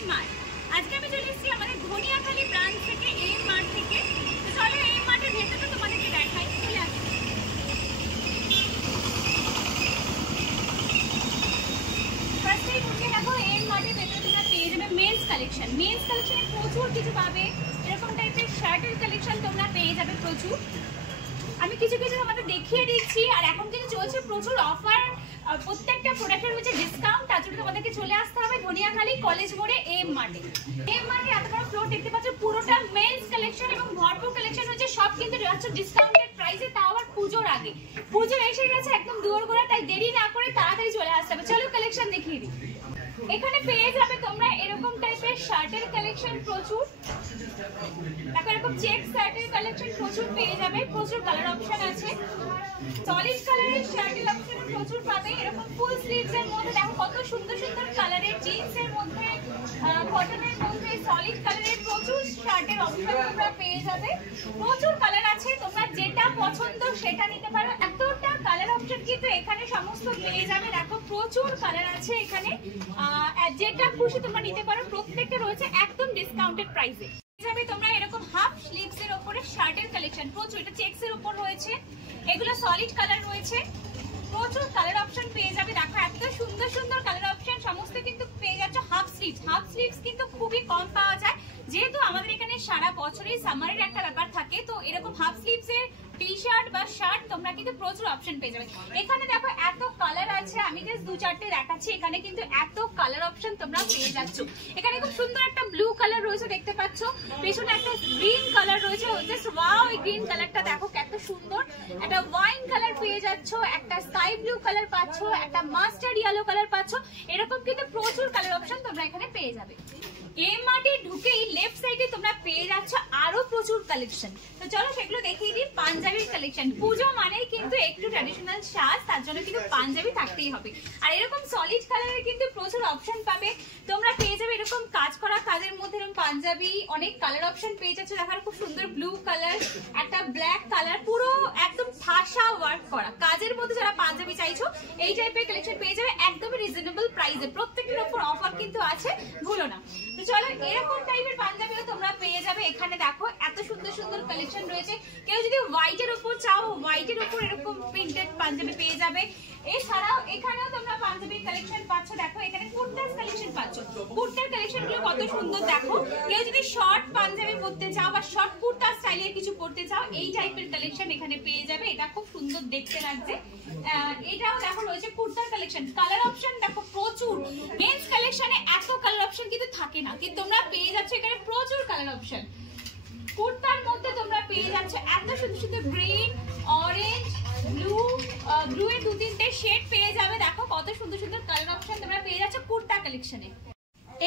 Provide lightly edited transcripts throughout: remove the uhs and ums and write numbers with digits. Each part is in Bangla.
M mart. আজকে আমি চলে এসেছি আমাদের ধনিয়াখালী ব্রাঞ্চ থেকে, এম মার্ট থেকে। তো চলো এম মার্টের ভেতরটা তোমাদেরকে দেখাই, চলে আসি। ফার্স্টেই ঢুকে দেখো এম মার্টের ভেতরে তোমরা পেয়ে যাবে মেন্স কালেকশন। মেন্স কালেকশনে প্রচুর কিছু পাবে, এরকম টাইপের শার্টের কালেকশন তোমরা পেয়ে যাবে প্রচুর। আমি কিছু কিছু তোমাদের দেখিয়ে দিচ্ছি। আর এখন কিন্তু চলছে প্রচুর অফার, প্রত্যেকটা প্রোডাক্টের হচ্ছে ডিসকাউন্ট। তার জন্য তোমাদেরকে চলে আসতে হবে ধনিয়াখালী কলেজ মোড়ে এম মার্টে। এম মার্টে এত বড় ফ্লোর দেখতে পাচ্ছ, পুরোটা মেন্স কালেকশন এবং ভরপুর কালেকশন হচ্ছে, সব কিন্তু ডিসকাউন্টেড প্রাইসে, তাও আবার পুজোর আগে। পুজো এসে গেছে একদম দুয়ারগোড়া, তাই দেরি না করে তাড়াতাড়ি চলে আসতে হবে। চলো কালেকশন দেখিয়ে দিই। এখানে পেয়ে যাবে তোমরা এরকম টাইপের শার্টের কালেকশন প্রচুর। দেখো এরকম চেক শার্টের কালেকশন প্রচুর পেয়ে যাবে, প্রচুর কালার অপশন আছে। সলিড কালারের শার্টের অপশন প্রচুর পাবে, এরকম ফুল স্লিভস এর মধ্যে দেখো কত সুন্দর সুন্দর কালারের, জিন্স এর মধ্যে, কটনের মধ্যে, সলিড কালারের প্রচুর শার্টের অপশন তোমরা পেয়ে যাবে। প্রচুর কালার আছে, তোমরা যেটা পছন্দ সেটা নিতে পারো। এতটা কালার অপশন কিন্তু এখানে সমস্ত পেয়ে যাবে। দেখো প্রচুর কালার আছে এখানে, যেটা খুশি তোমরা নিতে পারো। প্রত্যেকটা রয়েছে একদম ডিসকাউন্টেড প্রাইসে। যাবে তোমরা এরকম হাফ স্লিভস এর উপরে শার্টের কালেকশন প্রচুর, এটা চেকস এর উপর রয়েছে, এগুলো সলিড কালার রয়েছে। প্রচুর কালার অপশন পেয়ে যাবে। দেখো এত সুন্দর সুন্দর কালার অপশন সমস্ত কিন্তু পেয়ে যাচ্ছ। হাফ স্লিভস কিন্তু খুবই কম পাওয়া যায়, যেহেতু আমাদের এখানে সারা বছরই সামারের একটা ব্যাপার থাকে। তো এরকম হাফ স্লিভস এর টি শার্ট বা শার্ট তোমরা কিন্তু প্রচুর অপশন পেয়ে যাবে। এখানে দেখো এত কালার আছে, আমি জাস্ট দু চারটে দেখাচ্ছি। এখানে কিন্তু এত কালার অপশন তোমরা পেয়ে যাচ্ছ। এখানে খুব সুন্দর একটা ব্লু কালার রয়েছে দেখতে পাচ্ছ, পেছনে একটা গ্রিন কালার রয়েছে, জাস্ট ওয়াও, এই গ্রিন কালারটা দেখো কত সুন্দর। একটা ওয়াইন কালার পেয়ে যাচ্ছ, একটা স্কাই ব্লু কালার পাচ্ছ, একটা মাস্টার্ড ইয়েলো কালার পাচ্ছ। এরকম কিন্তু প্রচুর কালার অপশন তোমরা এখানে পেয়ে যাবে। এম মার্টে ঢুকেই লেফট সাইডে তোমরা পেয়ে যাচ্ছ আরো প্রচুর কালেকশন। তো চলো সেগুলো দেখিয়ে দিই। পাঞ্জাবির কালেকশন, পুজো মানেই কিন্তু একটু ট্র্যাডিশনাল সাজ, তার জন্য কিন্তু পাঞ্জাবি থাকতেই হবে। আর এরকম সলিড কালারের কিন্তু প্রচুর অপশন পাবে তোমরা, পেয়ে যাবে এরকম কাজ করা কাজের মধ্যে এরকম পাঞ্জাবি, অনেক কালার অপশন পেয়ে যাচ্ছে। দেখার খুব সুন্দর ব্লু কালার, একটা ব্ল্যাক কালার, পুরো একদম ঠাসা ওয়ার্ক করা কাজের মধ্যে যারা পাঞ্জাবি চাইছো এই টাইপের কালেকশন পেয়ে যাবে একদমই রিজনেবল প্রাইসে। প্রত্যেকটার উপর অফার কিন্তু আছে, ভুলো না। তো চলো এরকম টাইপের পাঞ্জাবিও তোমরা পেয়ে যাবে। এখানে দেখো এত সুন্দর সুন্দর কালেকশন রয়েছে। কেউ যদি হোয়াইটের উপর চাও, হোয়াইটের উপর এরকম প্রিন্টেড পাঞ্জাবি পেয়ে যাবে। এছাড়াও এখানেও তোমরা পাঞ্জাবির কালেকশন পাচ্ছ। দেখো এখানে কুর্তার কালেকশন পাচ্ছ, কুর্তার কালেকশন গুলো কত সুন্দর। দেখো কেউ যদি শর্ট পাঞ্জাবি পরতে চাও বা শর্ট কুর্তা স্টাইলের কিছু পরতে চাও, এই টাইপের কালেকশন এখানে পেয়ে যাবে। এটা খুব সুন্দর দেখতে লাগছে। এটাও দেখো রয়েছে কুর্তার কালেকশন। কালার অপশন দেখো প্রচুর, মেন্স কালেকশনে এত কালার অপশন কিন্তু থাকে না, কিন্তু তোমরা পেয়ে যাচ্ছ এখানে প্রচুর কালার অপশন। কুর্তার মধ্যে তোমরা পেয়ে যাচ্ছ এত সুন্দর সুন্দর গ্রিন, অরেঞ্জ, ব্লু এর দু তিনটে শেড পেয়ে যাবে। দেখো কত সুন্দর সুন্দর কালার অপশন তোমরা পেয়ে যাচ্ছ কুর্তা কালেকশনে।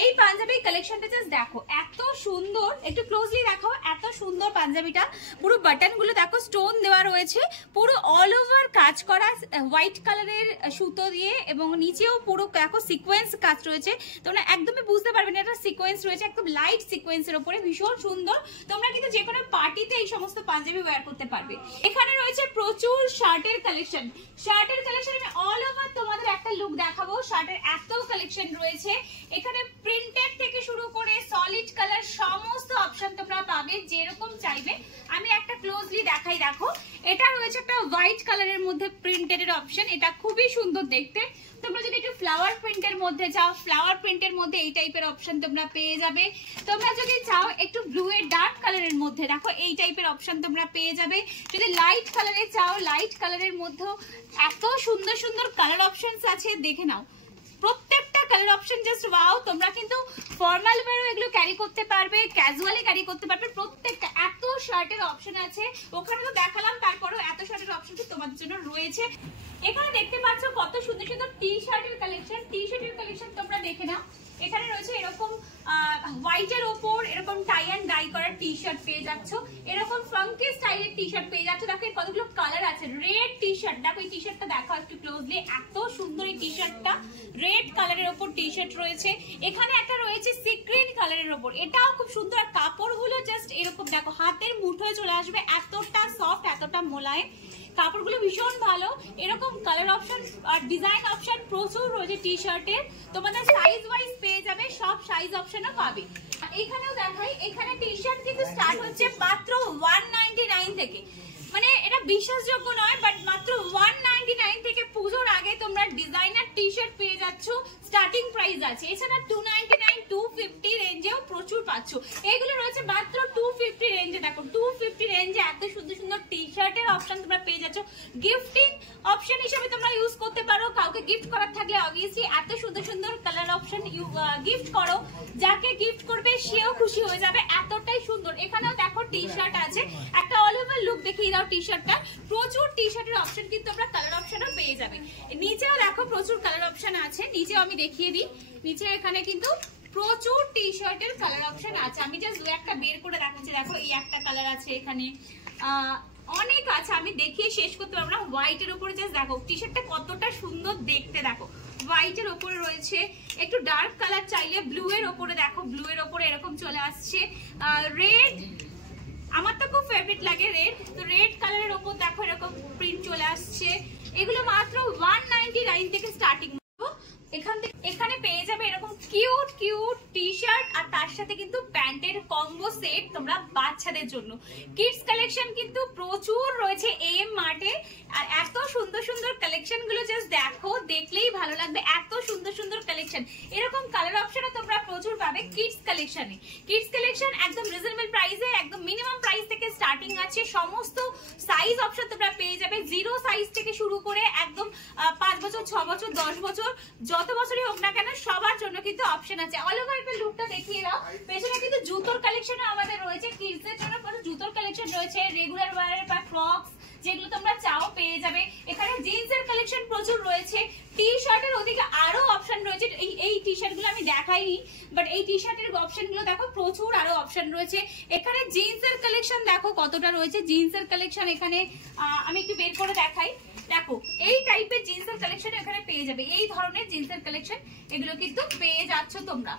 এই পাঞ্জাবি কালেকশনটা জাস্ট দেখো এত সুন্দর, একটু ক্লোজলি দেখো এত সুন্দর পাঞ্জাবিটা। পুরো বাটন গুলো দেখো স্টোন দেওয়া রয়েছে, পুরো অল ওভার কাজ করা হোয়াইট কালারের সুতো দিয়ে, এবং নিচেও পুরো দেখো সিকোয়েন্স কাজ রয়েছে। তোমরা একদমই বুঝতে পারবে না এটা সিকোয়েন্স রয়েছে, একদম লাইট সিকোয়েন্সের উপরে, ভীষণ সুন্দর। তোমরা কিন্তু যে কোনো পার্টিতে এই সমস্ত পাঞ্জাবি ওয়্যার করতে পারবে। এখানে রয়েছে প্রচুর শার্টের কালেকশন। শার্টের কালেকশন আমি অল ওভার তোমাদের একটা লুক দেখাবো। শার্টের এত কালেকশন রয়েছে এখানে, প্রিন্টেড থেকে শুরু করে সলিড কালার সমস্ত অপশন তোমরা পাবে যেরকম চাইবে। আমি একটা ক্লোজলি দেখাই। দেখো এটা রয়েছে একটা হোয়াইট কালারের মধ্যে প্রিন্টেড এর অপশন, এটা খুবই সুন্দর দেখতে। তোমরা যদি একটু ফ্লাওয়ার প্রিন্টের মধ্যে চাও, ফ্লাওয়ার প্রিন্টের মধ্যে এই টাইপের অপশন তোমরা পেয়ে যাবে। তোমরা যদি চাও একটু ব্লু এর ডার্ক কালারের মধ্যে, দেখো এই টাইপের অপশন তোমরা পেয়ে যাবে। যদি লাইট কালারে চাও, লাইট কালারের মধ্যেও এত সুন্দর সুন্দর কালার অপশনস আছে, দেখে নাও প্রত্যেকটা কালার অপশন জাস্ট ওয়াও। তোমরা কিন্তু ফর্মাল ওয়্যারও এগুলো ক্যারি করতে পারবে, ক্যাজুয়ালি ক্যারি করতে পারবে। প্রত্যেকটা এত শার্টের অপশন আছে, ওখানে তো দেখালাম, তারপরেও এত শার্টের অপশন তোমাদের জন্য রয়েছে। এখানে দেখতে পাচ্ছ কত সুন্দর সুন্দর টি শার্টের কালেকশন। টি শার্টের কালেকশন তোমরা দেখে নাও। এখানে রয়েছে এরকম হোয়াইটের ওপর এরকম টাই অ্যান্ড ডাই করা টি শার্ট পেয়ে যাচ্ছ, এরকম ফাঙ্কি স্টাইলের টি শার্ট পেয়ে যাচ্ছ। দেখো কতগুলো কালার আছে। রেড টি শার্ট, দেখো এই টি শার্টটা দেখো একটু ক্লোজলি, এত সুন্দর এই টি শার্টটা। রেড কালারের ওপর টি শার্ট রয়েছে। এখানে একটা রয়েছে সি গ্রিন কালারের ওপর, এটাও খুব সুন্দর। কাপড়গুলো জাস্ট এরকম দেখো হাতের মুঠোয় চলে আসবে, এতটা সফট, এতটা মোলায়েম। কাপড়গুলো ভীষণ ভালো। এরকম কালার অপশন আর ডিজাইন অপশন প্রচুর রয়েছে টি শার্টের। তোমাদের সাইজ ওয়াইজ পেয়ে যাবে যাবে, সব সাইজ অপশনও পাবে। এখানেও দেখাই, এখানে টি শার্ট কিন্তু স্টার্ট হচ্ছে মাত্র 199 থেকে, মানে এটা বিশ্বাসযোগ্য নয়, বাট মাত্র 199 থেকে পুজোর আগে তোমরা ডিজাইনার টি শার্ট পেয়ে যাচ্ছ, স্টার্টিং প্রাইস আছে। এছাড়া 299 250 রেঞ্জেও প্রচুর পাচ্ছ। এগুলো রয়েছে মাত্র 250 রেঞ্জে। দেখো 250 রেঞ্জে এত সুন্দর সুন্দর টি শার্টের অপশন তোমরা পেয়ে যাচ্ছ। গিফটিং অপশন হিসেবে তোমরা ইউজ করতে পারো, কাউকে গিফট করার থাকলে অবভিয়াসলি এত সুন্দর সুন্দর কালার অপশন গিফট করো, যাকে গিফট করবে সেও খুশি হয়ে যাবে, এতটাই সুন্দর। এখানেও দেখো টি শার্ট আছে, একটা অল ওভার লুক দেখিয়ে দাও টি শার্টটা। প্রচুর টি শার্টের অপশন কিন্তু তোমরা কালার অপশনও পেয়ে যাবে। নিচেও দেখো প্রচুর কালার অপশন আছে, নিচেও আমি দেখিয়ে দিই। নিচে এখানে কিন্তু প্রচুর টি শার্টের কালার অপশন আছে, আমি জাস্ট দু একটা বের করে দেখাচ্ছি। দেখো এই একটা কালার আছে, এখানে অনেক আছে, আমি দেখিয়ে শেষ করতে পারবো না। হোয়াইটের উপরে জাস্ট দেখো টি শার্টটা কতটা সুন্দর দেখতে, দেখো হোয়াইটের ওপরে রয়েছে, একটু ডার্ক কালার চাইলে ব্লু এর ওপরে, দেখো ব্লু এর ওপরে এরকম চলে আসছে। রেড আমার তো খুব ফেভারিট লাগে রেড, তো রেড কালারের ওপর দেখো এরকম প্রিন্ট চলে আসছে। এগুলো মাত্র 199 থেকে স্টার্টিং। এখানে পেয়ে যাবে এরকম কিউট কিউট টি শার্ট, আর তার সাথে কিন্তু প্যান্টের কম্বো সেট তোমরা বাচ্চাদের জন্য। কিডস কালেকশন কিন্তু প্রচুর রয়েছে এম মার্টে, আর এত সুন্দর সুন্দর কালেকশন গুলো জাস্ট দেখো, দেখলেই ভালো লাগবে, এত সুন্দর সুন্দর কালেকশন। এরকম কালার অপশনও তোমরা প্রচুর পাবে কিডস কালেকশনে। কিডস কালেকশন একদম রিজনেবল প্রাইসে, একদম মিনিমাম প্রাইস থেকে স্টার্টিং আছে। সমস্ত সাইজ অপশন তোমরা পেয়ে যাবে, 0 সাইজ থেকে শুরু করে একদম 5 বছর 6 বছর 10 বছর যত বছরই হোক না কেন সবার জন্য কিন্তু অপশন আছে। অল ওভার একটা লুকটা দেখিয়ে দাও। পেছনে কিন্তু জুতোর কালেকশনও আমাদের রয়েছে, কিডস এর জন্য প্রচুর জুতোর কালেকশন রয়েছে, রেগুলার ওয়্যারের বা ক্রক্স যেগুলো তোমরা চাও পেয়ে যাবে। এখানে জিন্সের কালেকশন প্রচুর রয়েছে, টি শার্টের ওদিকে আরো অপশন রয়েছে। এই টি শার্ট গুলো আমি দেখাইনি, বাট এই টি শার্টের অপশন গুলো দেখো প্রচুর আরো অপশন রয়েছে। এখানে জিন্সের কালেকশন দেখো কতটা রয়েছে, জিন্সের কালেকশন এখানে আমি একটু বের করে দেখাই। দেখো এই টাইপের জিন্সের কালেকশন এখানে পেয়ে যাবে, এই ধরনের জিন্সের কালেকশন এগুলো কিন্তু পেয়ে যাচ্ছ তোমরা।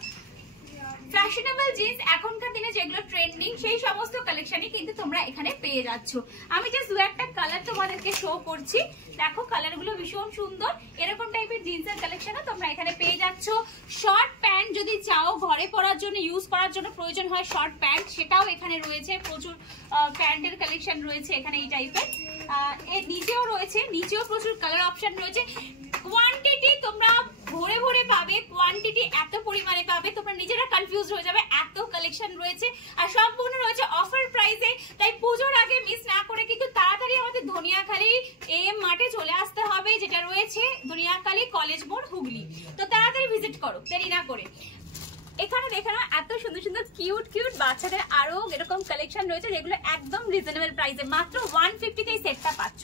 ফ্যাশনেবল জিন্স এখনকার দিনে যেগুলো ট্রেন্ডিং সেই সমস্ত কালেকশনই কিন্তু তোমরা এখানে পেয়ে যাচ্ছ। আমি জাস্ট দু একটা কালার তোমাদেরকে শো করছি, দেখো কালারগুলো ভীষণ সুন্দর। এরকম টাইপের জিন্সের কালেকশনও তোমরা এখানে পেয়ে যাচ্ছ। শর্ট প্যান্ট যদি চাও ঘরে পরার জন্য ইউজ করার জন্য প্রয়োজন হয় শর্ট প্যান্ট, সেটাও এখানে রয়েছে। প্রচুর প্যান্টের কালেকশন রয়েছে এখানে এই টাইপের। এর নিচেও রয়েছে, নিচেও প্রচুর কালার অপশন রয়েছে। কোয়ান্টিটি তোমরা ভরে ভরে পাবে, কোয়ান্টিটি এত পরিমাণে পাবে তোমরা নিজেরা কনফিউজ হয়ে যাবে, এত কালেকশন রয়েছে। আর সম্পূর্ণ রয়েছে অফার প্রাইসে, তাই পুজোর আগে মিস না করে কিন্তু তাড়াতাড়ি আমাদের ধনিয়াখালী এম মার্টে চলে আসতে হবে, যেটা রয়েছে ধনিয়াখালী কলেজ মোড় হুগলি। তো তাড়াতাড়ি ভিজিট করো দেরি না করে। এখানে দেখে নাও এত সুন্দর সুন্দর কিউট কিউট বাচ্চাদের আরো এরকম কালেকশন রয়েছে, যেগুলো একদম রিজনেবল প্রাইসে মাত্র 150 তে সেটটা পাচ্ছ,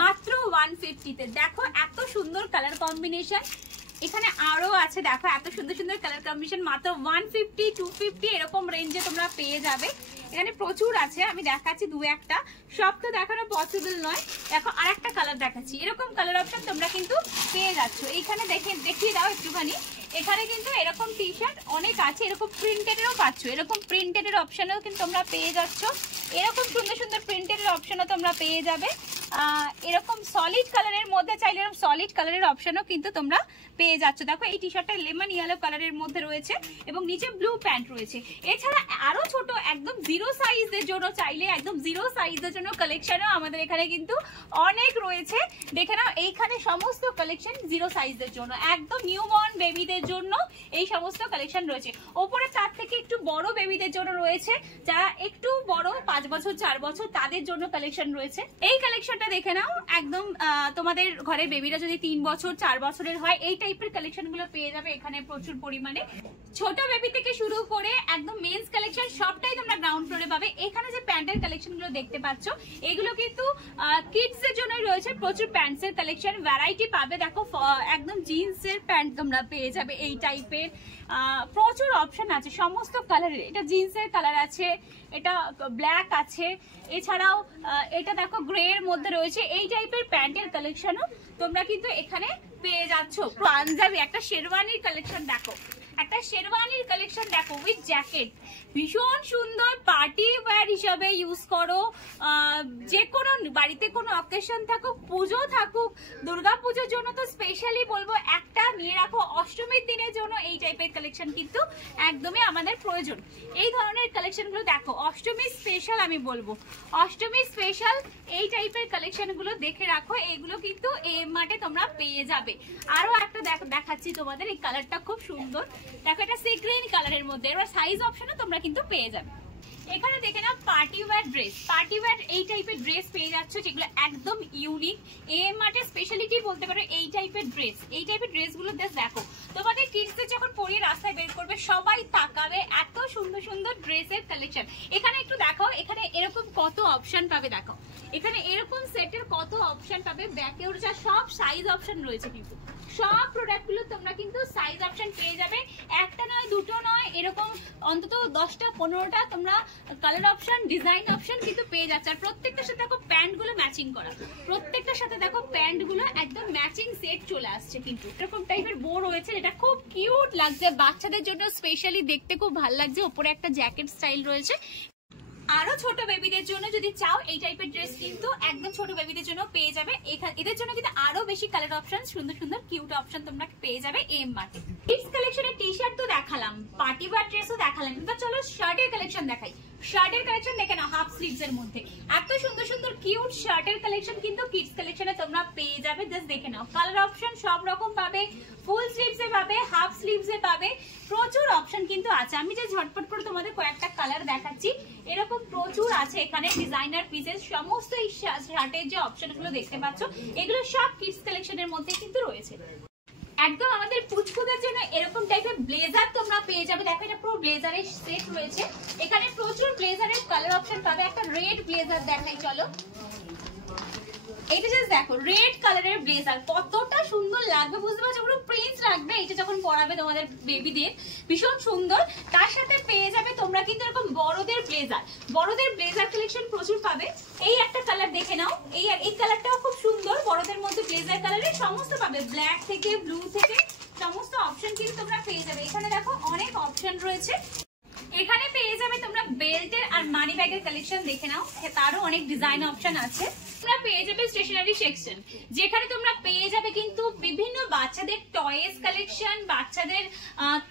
মাত্র 150 তে। দেখো এত সুন্দর কালার কম্বিনেশন, এখানে আরো আছে দেখো এত সুন্দর সুন্দর কালার কম্বিনেশন, মাত্র 150 250 এরকম রেঞ্জে তোমরা পেয়ে যাবে। এখানে প্রচুর আছে, আমি দেখাচ্ছি দু একটা, সব তো দেখানো পসিবল নয়। দেখো আর একটা কালার দেখাচ্ছি, এরকম কালার অপশন তোমরা কিন্তু পেয়ে যাচ্ছ। এইখানে দেখিয়ে দাও একটুখানি, এখানে কিন্তু এরকম টি শার্ট অনেক আছে, এরকম প্রিন্টেডেরও পাচ্ছ, এরকম প্রিন্টেডের অপশনও কিন্তু তোমরা পেয়ে যাচ্ছ। এরকম সুন্দর সুন্দর প্রিন্টেডের অপশনও তোমরা পেয়ে যাবে। এরকম সলিড কালারের মধ্যে চাইলে এরকম সলিড কালারের অপশনও কিন্তু তোমরা পেয়ে যাচ্ছ। দেখো এই টি শার্টটা লেমন ইয়েলো কালারের মধ্যে রয়েছে এবং নিচে ব্লু প্যান্ট রয়েছে। এছাড়া আরো ছোট একদম 0 সাইজের জন্য চাইলে একদম 0 সাইজের জন্য কালেকশনও আমাদের এখানে কিন্তু অনেক রয়েছে। দেখে নাও এইখানে সমস্ত কালেকশন 0 সাইজের জন্য, একদম নিউবর্ন বেবিদের জন্য এই সমস্ত কালেকশন রয়েছে। ওপরে তার থেকে একটু বড় বেবিদের জন্য রয়েছে, যারা একটু বড় 5 বছর 4 বছর তাদের জন্য কালেকশন রয়েছে। এই কালেকশনটা দেখে নাও, একদম তোমাদের ঘরে বেবিরা যদি 3 বছর 4 বছরের হয় এই টাইপের কালেকশন গুলো পেয়ে যাবে এখানে প্রচুর পরিমাণে। ছোট বেবি থেকে শুরু করে একদম মেন্স কালেকশন সবটাই তোমরা গ্রাউন্ড ফ্লোরে পাবে। এখানে যে প্যান্টের কালেকশন গুলো দেখতে পাচ্ছ এগুলো কিন্তু কিডস এর জন্য রয়েছে, প্রচুর প্যান্টস এর কালেকশন ভ্যারাইটি পাবে। দেখো একদম জিন্স এর প্যান্ট তোমরা পেয়ে যাবে এই টাইপের, প্রচুর অপশন আছে সমস্ত কালারের। এটা জিন্সের কালার আছে, এটা ব্ল্যাক আছে, এছাড়াও এটা দেখো গ্রে এর মধ্যে রয়েছে। এই টাইপের প্যান্টের কালেকশনও তোমরা কিন্তু এখানে পেয়ে যাচ্ছ। পাঞ্জাবি একটা শেরওয়ানির কালেকশন দেখো, একটা শেরওয়ানির কালেকশন দেখো উইথ জ্যাকেট, ভীষণ সুন্দর পার্টি ওয়্যার হিসাবে ইউজ করো, যে কোনো বাড়িতে কোনো অকেশন থাকুক, পুজো থাকুক, দুর্গা পুজোর জন্য তো স্পেশালি বলবো একটা নিয়ে রাখো, অষ্টমীর দিনের জন্য এই টাইপের কালেকশন কিন্তু একদমই আমাদের প্রয়োজন। এই ধরনের কালেকশন গুলো দেখো অষ্টমী স্পেশাল, আমি বলবো অষ্টমী স্পেশাল এই টাইপের কালেকশন গুলো দেখে রাখো, এগুলো কিন্তু এম মার্টে তোমরা পেয়ে যাবে। আরো একটা দেখাচ্ছি তোমাদের, এই কালারটা খুব সুন্দর, দেখো এটা সি গ্রিন কালারের মধ্যে, এবার সাইজ অপশনও তোমরা কিন্তু পেয়ে যাবে। এখানে দেখে নাও party wear dress, party wear এই টাইপের ড্রেস পেয়ে যাচ্ছ যেগুলো একদম ইউনিক, এম মার্টের স্পেশালিটি বলতে পারো এই টাইপের ড্রেস। এই টাইপের ড্রেসগুলো দেখো তোমাদের কিডসদের যখন পরিয়ে রাস্তায় বের করবে সবাই তাকাবে, এত সুন্দর সুন্দর ড্রেসের কালেকশন। এখানে একটু দেখাও, এখানে এরকম কত অপশন পাবে, দেখো এখানে এরকম সেটের কত অপশন পাবে, ব্যাকে ওর যা সব সাইজ অপশন রয়েছে, কিন্তু সব প্রোডাক্ট গুলো তোমরা কিন্তু সাইজ অপশন পেয়ে যাবে, একটা নয় দুটো নয়, এরকম অন্তত 10টা 15টা তোমরা কালার অপশন ডিজাইন অপশন কিন্তু পেয়ে যাচ্ছে। আর প্রত্যেকটার সাথে দেখো প্যান্ট গুলো ম্যাচিং করা, প্রত্যেকটার সাথে দেখো প্যান্ট গুলো একদম ম্যাচিং সেট চলে আসছে, কিন্তু এরকম টাইপের বো রয়েছে, এটা খুব কিউট লাগছে, বাচ্চাদের জন্য স্পেশালি দেখতে খুব ভালো লাগছে, উপরে একটা জ্যাকেট স্টাইল রয়েছে। আরো ছোট বেবিদের জন্য যদি চাও এই টাইপের ড্রেস কিন্তু একদম ছোট বেবিদের জন্য পেয়ে যাবে, এদের জন্য কিন্তু আরো বেশি কালার অপশন, সুন্দর সুন্দর কিউট অপশন তোমরা পেয়ে যাবে এম মার্টে। কিডস কালেকশনের টি শার্ট তো দেখালাম, পার্টি ওয়্যার ড্রেসও দেখালাম, এবার চলো শার্টের কালেকশন দেখাই। শার্টের কালেকশন দেখে নাও হাফ স্লিভস এর মধ্যে, এত সুন্দর সুন্দর কিউট শার্টের কালেকশন কিন্তু কিডস কালেকশনে তোমরা পেয়ে যাবে, জাস্ট দেখে নাও কালার অপশন সব রকম পাবে, ফুল স্লিভস এ পাবে, হাফ স্লিভস এ পাবে, প্রচুর অপশন কিন্তু আছে। আমি যে ঝটপট করে তোমাদের কয়েকটা কালার দেখাচ্ছি, এরকম প্রচুর আছে এখানে ডিজাইনার পিসেস, সমস্ত এই শার্টের যে অপশনগুলো দেখতে পাচ্ছ এগুলো সব কিডস কালেকশনের মধ্যে কিন্তু রয়েছে। একদম আমাদের পুচকুদের জন্য এরকম টাইপের ব্লেজার তোমরা পেয়ে যাবে, দেখো এটা পুরো ব্লেজারের সেট রয়েছে, এখানে প্রচুর ব্লেজারের কালার অপশন পাবে। একটা রেড ব্লেজার দেখাই চলো, এটা জাস্ট দেখো রেড কালারের ব্লেজার কতটা সুন্দর লাগবে, বুঝতে পারছো পুরো প্রিন্স লাগবে, এটা যখন পরাবে তোমাদের বেবিদের ভীষণ সুন্দর। তার সাথে পেয়ে যাবে তোমরা কিন্তু এরকম বড়দের ব্লেজার কালেকশন প্রচুর পাবে। এই একটা কালার দেখে নাও, এই কালারটাও খুব সুন্দর, বড়দের মধ্যে ব্লেজার কালারের সমস্ত পাবে, ব্ল্যাক থেকে ব্লু থেকে সমস্ত অপশন কিন্তু তোমরা পেয়ে যাবে। এখানে দেখো অনেক অপশন রয়েছে, এখানে পেয়ে যাবে তোমরা বেল্টের আর মানি ব্যাগের কালেকশন দেখে নাও, তারও অনেক ডিজাইন অপশন আছে। তোমরা পেয়ে যাবে স্টেশনারি সেকশন, যেখানে তোমরা পেয়ে যাবে কিন্তু বিভিন্ন বাচ্চাদের টয়েস কালেকশন, বাচ্চাদের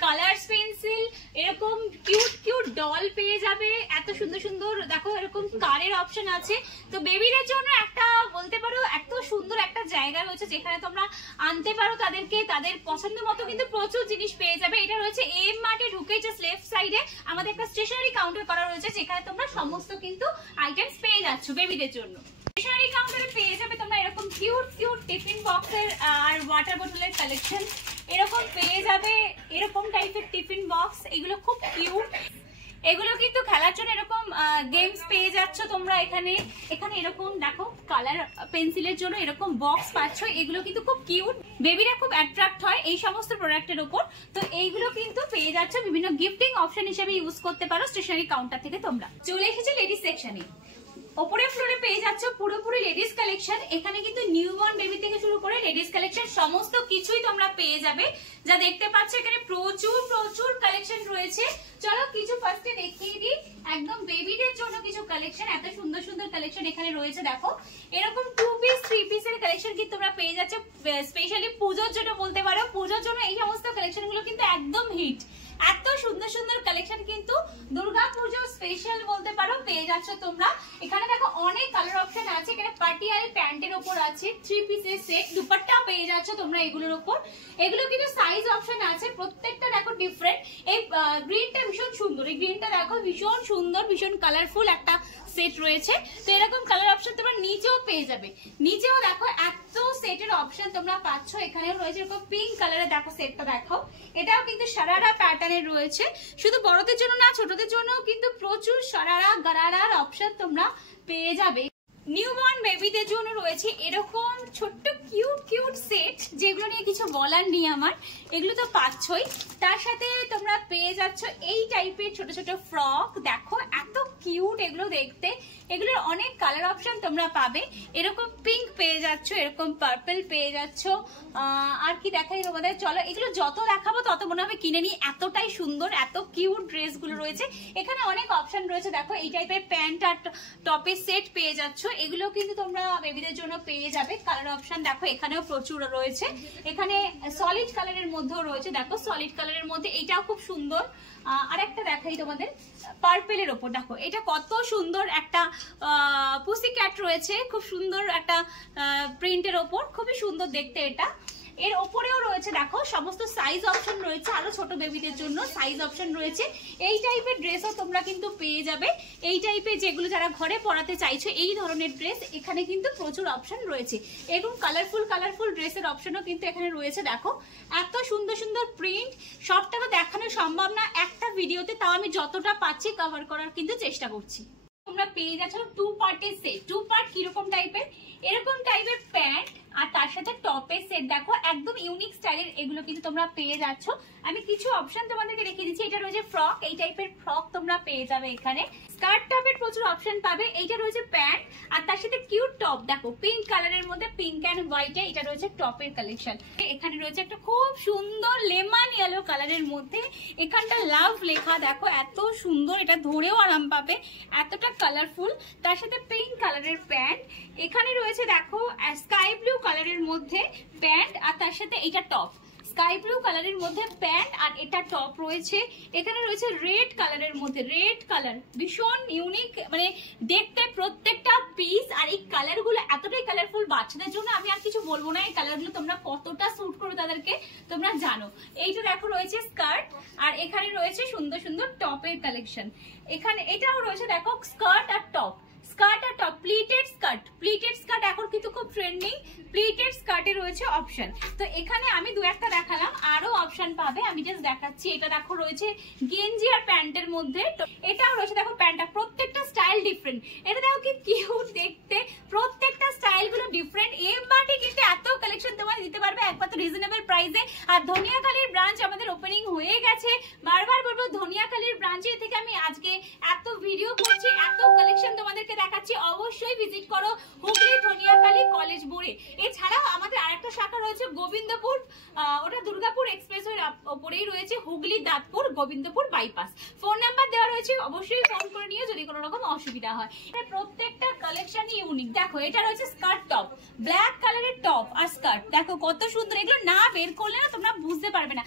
কালার্স পেন্সিল, এরকম কিউট কিউট ডল পেয়ে যাবে, এত সুন্দর সুন্দর দেখো এরকম কারের অপশন আছে। তো বেবিদের জন্য একটা বলতে পারো এত সুন্দর একটা জায়গা রয়েছে যেখানে তোমরা আনতে পারো তাদেরকে, তাদের পছন্দ মতো কিন্তু প্রচুর জিনিস পেয়ে যাবে। এটা রয়েছে এম মার্টে ঢুকে জাস্ট লেফট সাইডে আমাদের একটা স্টেশনারি কাউন্টার করা রয়েছে, যেখানে তোমরা সমস্ত কিন্তু আইটেমস পেয়ে যাচ্ছ বেবিদের জন্য। স্টেশনারি কাউন্টারে পেয়ে যাবে তোমরা এরকম কিউট কিউট টিফিন বক্সের আর ওয়াটার বোতলের কালেকশন, এরকম পেয়ে যাবে এরকম টাইপের টিফিন বক্স, এগুলো খুব কিউট, এগুলো কিন্তু খেলার জন্য এরকম গেমস পেয়ে যাচ্ছ তোমরা। এখানে এরকম দেখো কালার পেন্সিলের জন্য এরকম বক্স পাচ্ছ, এগুলো কিন্তু খুব কিউট, বেবিরা খুব অ্যাট্রাক্ট হয় এই সমস্ত প্রোডাক্টের উপর। তো এইগুলো কিন্তু পেয়ে যাচ্ছ বিভিন্ন গিফটিং অপশন হিসেবে ইউজ করতে পারো স্টেশনারি কাউন্টার থেকে। তোমরা চলে এসেছো লেডিস সেকশনে, ওপরে ফ্লোরে পেয়ে যাচ্ছ পুরোপুরি লেডিস কালেকশন, এখানে কিন্তু নিউবর্ন বেবি থেকে শুরু করে লেডিস কালেকশন সমস্ত কিছুই তোমরা পেয়ে যাবে। যা দেখতে পাচ্ছ এখানে প্রচুর প্রচুর কালেকশন রয়েছে, চলো কিছু ফার্স্টে দেখিয়ে দিই। একদম বেবিদের জন্য কিছু কালেকশন, এত সুন্দর সুন্দর কালেকশন এখানে রয়েছে, দেখো এরকম 2 পিস 3 পিসের কালেকশন কিন্তু তোমরা পেয়ে যাচ্ছ স্পেশালি পুজোর জন্য বলতে পারো, পুজোর জন্য এই সমস্ত কালেকশন গুলো কিন্তু একদম হিট, এত সুন্দর সুন্দর কালেকশন কিন্তু দুর্গা পুজো স্পেশাল বলতে পারো পেয়ে যাচ্ছ তোমরা। এখানে দেখো অনেক কালার অপশন আছে, এখানে পাটিয়াল প্যান্টের উপর আছে 3 পিসের সেট, দুপাট্টা পেয়ে যাচ্ছ তোমরা এগুলোর উপর, এগুলো কিন্তু সাইজ অপশন আছে, প্রত্যেকটা দেখো ডিফারেন্ট। এই গ্রিনটা ভীষণ সুন্দর, এই গ্রিনটা দেখো ভীষণ সুন্দর, ভীষণ কালারফুল একটা সেট রয়েছে। তো এরকম কালার অপশন তোমরা নিচেও পেয়ে যাবে, নিচেও দেখো এত সেটের অপশন তোমরা পাচ্ছ। এখানেও রয়েছে এরকম পিঙ্ক কালারের দেখো সেটটা দেখো, এটাও কিন্তু সারারা প্যাটার্নের রয়েছে, শুধু বড়দের জন্য না ছোটদের জন্য কিন্তু প্রচুর সারারা গারারার অপশন তোমরা পেয়ে যাবে। নিউবর্ন বেবিদের জন্য রয়েছে এরকম ছোট্ট কিউট কিউট সেট, যেগুলো নিয়ে কিছু বলার নেই আমার, এগুলো তো পাচ্ছই। তার সাথে তোমরা পেয়ে যাচ্ছ এই টাইপের ছোট ছোট ফ্রক। দেখো এত কিউট এগুলো দেখতে, এগুলোর অনেক কালার অপশন তোমরা পাবে। এরকম পিঙ্ক পেয়ে যাচ্ছ, এরকম পার্পল পেয়ে যাচ্ছ, আর কি দেখাই তোমাদের, চলো এগুলো যত দেখাবো তত মনে হবে কিনে নিই, এতটাই সুন্দর এত কিউট ড্রেস গুলো রয়েছে। এখানে অনেক অপশন রয়েছে, দেখো এই টাইপের প্যান্ট আর টপের সেট পেয়ে যাচ্ছ, এগুলো কিন্তু তোমরা বেবিদের জন্য পেয়ে যাবে। কালার অপশন দেখো এখানেও প্রচুর রয়েছে, এখানে সলিড কালারের মধ্যেও রয়েছে, দেখো সলিড কালারের মধ্যে এইটাও খুব সুন্দর। আর একটা দেখাই তোমাদের পার্পেলের ওপর, দেখো এটা কত সুন্দর একটা পুসি ক্যাট রয়েছে, খুব সুন্দর একটা প্রিন্টের ওপর, খুবই সুন্দর দেখতে এটা। এর ওপরেও রয়েছে দেখো সমস্ত সাইজ অপশন রয়েছে, আরো ছোট বেবিদের জন্য সাইজ অপশন রয়েছে। এই টাইপের ড্রেসও তোমরা কিন্তু পেয়ে যাবে, এই টাইপের যেগুলো যারা ঘরে পরাতে চাইছো এই ধরনের ড্রেস এখানে কিন্তু প্রচুর অপশন রয়েছে। এরকম কালারফুল কালারফুল ড্রেসের অপশনও কিন্তু এখানে রয়েছে। দেখো এত সুন্দর সুন্দর প্রিন্ট, সবটা তো দেখানো সম্ভব না একটা ভিডিওতে, তাও আমি যতটা পাচ্ছি কভার করার কিন্তু চেষ্টা করছি। তোমরা পেয়ে যাচ্ছ টু পার্টের সেট। টু পার্ট কিরকম টাইপের, এরকম টাইপের প্যান্ট আর তার সাথে টপের সেট, দেখো একদম ইউনিক স্টাইলের এগুলো কিন্তু তোমরা পেয়ে যাচ্ছ। আমি কিছু অপশন তোমাদেরকে রেখে দিচ্ছি। এটা রয়েছে ফ্রক, এই টাইপের ফ্রক তোমরা পেয়ে যাবে এখানে। স্কার্ট টপের প্রচুর অপশন পাবে। এইটা রয়েছে প্যান্ট আর তার সাথে কিউট টপ, দেখো পিঙ্ক কালারের মধ্যে পিঙ্ক অ্যান্ড হোয়াইটে এটা রয়েছে টপের কালেকশন। এখানে রয়েছে একটা খুব সুন্দর লেমন ইয়েলো কালারের মধ্যে, এখানটা লাভ লেখা, দেখো এত সুন্দর, এটা ধরেও আরাম পাবে, এতটা কালারফুল। তার সাথে পিঙ্ক কালারের প্যান্ট, এখানে রয়েছে দেখো স্কাই ব্লু কালারের মধ্যে প্যান্ট আর তার সাথে এইটা টপ, স্কাই ব্লু কালারের মধ্যে প্যান্ট আর এটা টপ রয়েছে। এখানে রয়েছে রেড কালারের মধ্যে, রেড কালার ভীষণ ইউনিক, মানে দেখতে প্রত্যেকটা পিস। আর এই কালার গুলো এতটাই কালারফুল, বাচ্চাদের জন্য আমি আর কিছু বলবো না, এই কালার গুলো তোমরা কতটা স্যুট করো তাদেরকে তোমরা জানো। এইটা দেখো রয়েছে স্কার্ট আর এখানে রয়েছে সুন্দর সুন্দর টপের কালেকশন। এখানে এটাও রয়েছে দেখো স্কার্ট আর টপ, স্কার্ট আর top, pleated skirt, pleated skirt এখন কিন্তু খুব ট্রেন্ডিং, প্লিটেড স্কার্টে রয়েছে অপশন। তো এখানে আমি দু একটা দেখালাম, আরো অপশন পাবে, আমি জাস্ট দেখাচ্ছি। এটা দেখো রয়েছে গেঞ্জি আর প্যান্টের মধ্যে, এটাও রয়েছে দেখো প্যান্টটা, প্রত্যেকটা স্টাইল ডিফারেন্ট। এটা দেখো কি কিউট দেখতে, প্রত্যেকটা স্টাইল গুলো ডিফারেন্ট। এমবাটি কিন্তু এত কালেকশন তোমার দিতে পারবে একমাত্র রিজনেবল প্রাইসে। আর ধনিয়াখালীর ব্রাঞ্চ আমাদের ওপেনিং হয়ে গেছে, বারবার বলবো ধনিয়াখালীর ব্রাঞ্চে থেকে আমি আজকে এত ভিডিও করছি, এত কালেকশন তোমাদেরকে দেখাচ্ছি, অবশ্যই ভিজিট করো হুগলি ধনিয়াখালী কলেজ মোড়ে। এছাড়াও আমাদের আরেকটা শাখা রয়েছে গোবিন্দপুর, ওটা দুর্গাপুর এক্সপ্রেসওয়ের ওপরেই রয়েছে, Hooghly Dantpur Gobindapur bypass. Phone number দেওয়া রয়েছে, অবশ্যই ফোন করে নিও যদি কোনো রকম অসুবিধা হয়। প্রত্যেকটা কালেকশনই ইউনিক। দেখো এটা রয়েছে স্কার্ট টপ, ব্ল্যাক কালারের টপ আর স্কার্ট, দেখো কত সুন্দর, এগুলো না বের করলে না তোমরা বুঝতে পারবে না।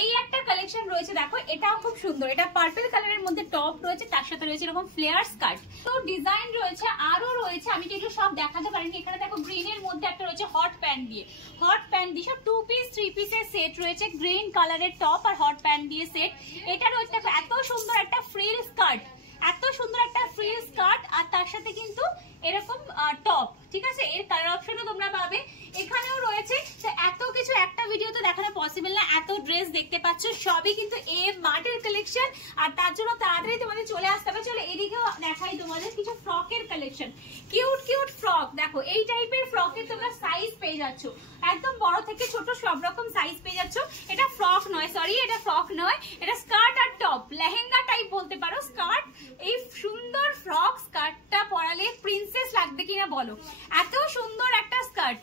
এই একটা কালেকশন রয়েছে দেখো, এটাও খুব সুন্দর, এটা পার্পল কালারের মধ্যে টপ রয়েছে, তার সাথে রয়েছে এরকম ফ্লেয়ার স্কার্ট। তো ডিজাইন রয়েছে আরো রয়েছে, আমি তো এগুলো সব দেখাতে পারিনি। এখানে দেখো গ্রিনের মধ্যে একটা রয়েছে হট প্যান্ট দিয়ে, হট প্যান্ট দিয়ে সব 2 পিস 3 পিসের সেট রয়েছে, গ্রিন কালারের টপ আর হট প্যান্ট দিয়ে সেট। এটা রয়েছে দেখো এত সুন্দর একটা ফ্রিল স্কার্ট, এত সুন্দর একটা ফ্রিল স্কার্ট আর তার সাথে কিন্তু এরকম টপ, ঠিক আছে। এর কালার অপশনও তোমরা পাবে। এখানেও রয়েছে, তো এত কিছু একটা ভিডিওতে দেখানো পসিবল না, এত ড্রেস দেখতে পাচ্ছ সবই কিন্তু এম মার্টের কালেকশন। আর তার জন্য তাড়াতাড়ি তোমাদের চলে আসতে হবে। চলো এদিকেও দেখাই তোমাদের কিছু ফ্রকের কালেকশন, কিউট কিউট ফ্রক। দেখো এই টাইপের ফ্রকের তোমরা সাইজ পেয়ে যাচ্ছ, একদম বড় থেকে ছোট সব রকম সাইজ পেয়ে যাচ্ছ। এটা ফ্রক নয়, সরি এটা ফ্রক নয়, এটা স্কার্ট আর টপ, লেহেঙ্গা টাইপ বলতে পারো স্কার্ট। এই সুন্দর ফ্রক স্কার্টটা পরালে প্রিন্সেস লাগবে কিনা বলো, এত সুন্দর একটা স্কার্ট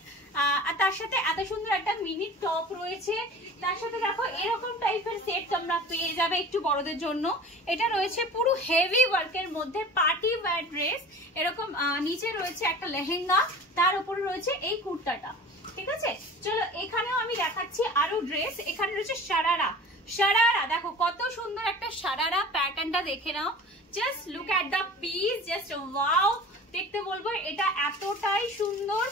আর তার সাথে এত সুন্দর একটা মিনি টপ রয়েছে। তার সাথে দেখো এরকম টাইপের সেট তোমরা পেয়ে যাবে একটু বড়দের জন্য। এটা রয়েছে পুরো হেভি ওয়ার্কের মধ্যে পার্টি ওয়্যার ড্রেস, এরকম নিচে রয়েছে একটা লেহেঙ্গা, তার উপরে রয়েছে এই কুর্তাটা, ঠিক আছে। চলো এখানেও আমি দেখাচ্ছি আরো ড্রেস। এখানে রয়েছে শারারা, শারারা দেখো কত সুন্দর একটা শারারা, প্যাটার্নটা দেখে নাও, just look at the piece, just wow দেখতে বলবো, এটা এতটাই সুন্দর।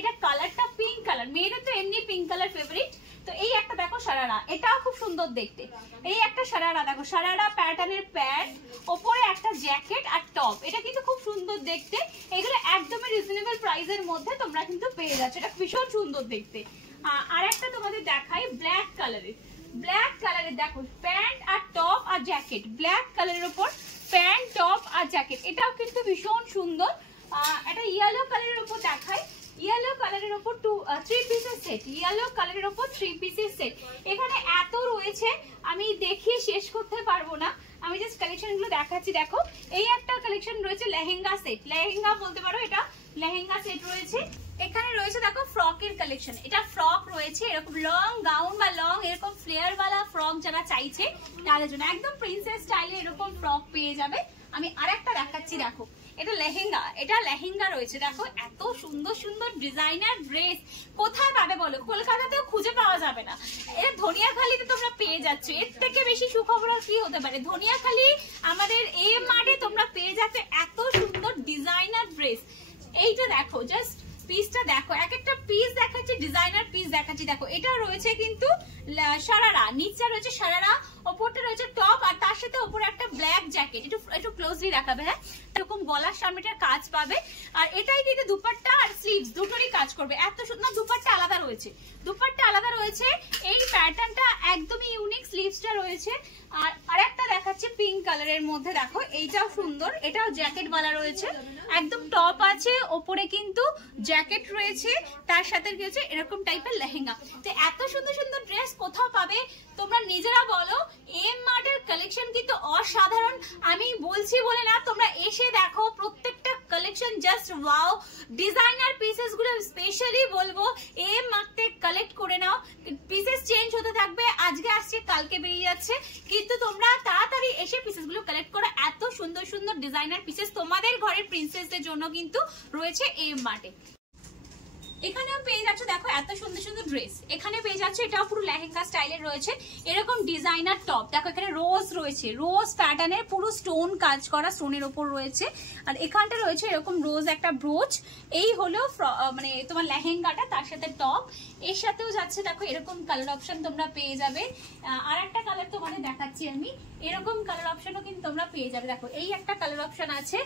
এটা কালারটা পিঙ্ক কালার, মেয়েদের তো এমনি পিঙ্ক কালার ফেভারিট। তো এই একটা দেখো শারারা, এটাও খুব সুন্দর দেখতে। এই একটা শারারা দেখো, শারারা প্যাটার্নের প্যান্ট, ওপরে একটা জ্যাকেট আর টপ, এটা কিন্তু খুব সুন্দর দেখতে। এগুলো একদমই রিজনেবল প্রাইসের মধ্যে তোমরা কিন্তু পেয়ে যাচ্ছ, এটা ভীষণ সুন্দর দেখতে। আর একটা তোমাদের দেখাই ব্ল্যাক কালারের, ব্ল্যাক কালারের দেখো প্যান্ট আর টপ আর জ্যাকেট, ব্ল্যাক কালারের উপর প্যান্ট টপ আর জ্যাকেট, এটাও কিন্তু ভীষণ সুন্দর। এটা ইয়েলো কালারের উপর দেখাই, ইয়েলো কালারের উপর 3 পিসের সেট, ইয়েলো কালারের উপর 3 পিসের সেট। এখানে এত রয়েছে আমি দেখিয়ে শেষ করতে পারবো না, আমি জাস্ট কালেকশন গুলো দেখাচ্ছি। দেখো এই একটা কালেকশন রয়েছে লেহেঙ্গা সেট, লেহেঙ্গা বলতে পারো, এটা লেহেঙ্গা সেট রয়েছে। এখানে রয়েছে দেখো ফ্রকের কালেকশন, এটা ফ্রক রয়েছে এরকম লং গাউন বা লং এরকম ফ্লেয়ার वाला ফ্রক যারা চাইছে তাদের জন্য একদম প্রিন্সেস স্টাইলে এরকম ফ্রক পেয়ে যাবে। আমি আরেকটা দেখাচ্ছি, দেখো এটা লেহেঙ্গা, এটা লেহেঙ্গা রয়েছে। দেখো এত সুন্দর সুন্দর ডিজাইনার ড্রেস কোথায় পাবে বলো, কলকাতাতেও খুঁজে পাওয়া যাবে না, এটা ধনিয়াখালীতে তোমরা পেয়ে যাচ্ছ। এর থেকে বেশি সুখবর আর কি হতে পারে। ধনিয়াখালী আমাদের এম মার্টে তোমরা পেয়ে যাচ্ছে এত সুন্দর ডিজাইনার ড্রেস। এইটা দেখো জাস্ট পিসটা দেখো, এক একটা পিস দেখাচ্ছি, ডিজাইনার পিস দেখাচ্ছি। দেখো এটা রয়েছে কিন্তু সারারা, নিচটা রয়েছে সারারা, ওপরটা রয়েছে টপ, আর তার সাথে ওপরে একটা ব্ল্যাক জ্যাকেট। একটু ক্লোজলি দেখাবে, হ্যাঁ এরকম গলার সামনেটার কাজ পাবে। আর এটাই কিন্তু দুপাট্টা আর স্লিভস দুটোরই কাজ করবে। এত সুন্দর দুপাট্টা আলাদা রয়েছে, দুপাট্টা আলাদা রয়েছে। এই প্যাটার্নটা একদমই ইউনিক, স্লিভসটা রয়েছে। আর আরেকটা দেখাচ্ছি পিঙ্ক কালারের মধ্যে, দেখো এইটাও সুন্দর, এটাও জ্যাকেট वाला রয়েছে, একদম টপ আছে, ওপরে কিন্তু জ্যাকেট রয়েছে, তার সাথে রয়েছে এরকম টাইপের লেহেঙ্গা। তো এত সুন্দর সুন্দর ড্রেস কোথাও পাবে তোমরা নিজেরা বলো। এম মার্টের কালেকশন কিন্তু অসাধারণ, আমি বলছি বলে না, তোমরা এসে দেখো প্রত্যেকটা collection just wow. Designer pieces গুলো স্পেশালি বলবো এম মার্টে কালেক্ট করে নাও, পিসেস চেঞ্জ হতে থাকবে, আজকে আসছে কালকে বেরিয়ে যাচ্ছে, কিন্তু তোমরা তাড়াতাড়ি এসে পিসেস গুলো কালেক্ট করো। এত সুন্দর সুন্দর ডিজাইনার পিসেস তোমাদের ঘরের প্রিন্সেসদের জন্য কিন্তু রয়েছে এম মার্টে। এখানেও পেয়ে যাচ্ছ দেখো এত সুন্দর সুন্দর ড্রেস, এখানে পেয়ে যাচ্ছ এটাও পুরো লেহেঙ্গা স্টাইলের রয়েছে, এরকম ডিজাইনার টপ। দেখো এখানে রোজ রয়েছে, রোজ প্যাটার্নের পুরো স্টোন কাজ করা, স্টোনের ওপর রয়েছে। আর এখানটা রয়েছে এরকম রোজ একটা ব্রোচ। এই হলো মানে তোমার লেহেঙ্গাটা, তার সাথে টপ, এর সাথেও যাচ্ছে দেখো এরকম কালার অপশন তোমরা পেয়ে যাবে। আর একটা কালার তোমাদের দেখাচ্ছি আমি, এরকম কালার অপশনও কিন্তু তোমরা পেয়ে যাবে। দেখো এই একটা কালার অপশন আছে,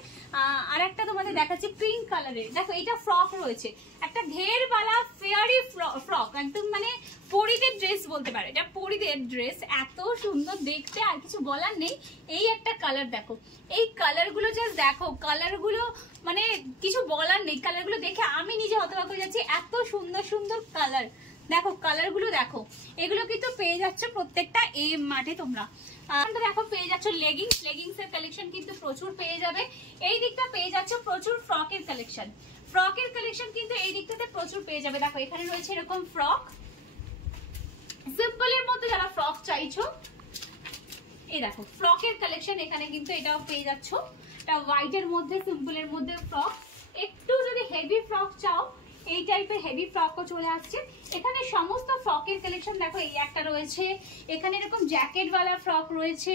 আর একটা তোমাদের দেখাচ্ছি পিঙ্ক কালারের। দেখো এটা ফ্রক রয়েছে, একটা ঘেরওয়ালা ফেয়ারি ফ্রক, একদম মানে পরিদের ড্রেস বলতে পারো, এটা পরিদের ড্রেস, এত সুন্দর দেখতে আর কিছু বলার নেই। এই একটা কালার দেখো, এই কালার গুলো জাস্ট দেখো, কালার গুলো মানে কিছু বলার নেই, কালার গুলো দেখে আমি নিজে হতবাক হয়ে যাচ্ছি, এত সুন্দর সুন্দর কালার। দেখো কালার গুলো দেখো, এগুলো কিন্তু পেয়ে যাচ্ছে প্রত্যেকটা এম মার্টে তোমরা। দেখো পেয়ে যাচ্ছ লেগিংস, লেগিংস এর কালেকশন কিন্তু প্রচুর পেয়ে যাবে। এই দিকটা পেয়ে যাচ্ছে প্রচুর ফ্রকের কালেকশন, ফ্রকের কালেকশন কিন্তু এই দিকটাতে প্রচুর পেয়ে যাবে। দেখো এখানে রয়েছে এরকম ফ্রক, সিম্পলের মধ্যে যারা ফ্রক চাইছো, এই দেখো ফ্রকের কালেকশন এখানে কিন্তু এটাও পেয়ে যাচ্ছ। এটা হোয়াইটের মধ্যে সিম্পলের মধ্যে ফ্রক, একটু যদি হেভি ফ্রক চাও এই টাইপের হেভি ফ্রকও চলে আসছে। এখানে সমস্ত ফ্রকের কালেকশন দেখো, এই একটা রয়েছে, এখানে এরকম জ্যাকেট वाला ফ্রক রয়েছে,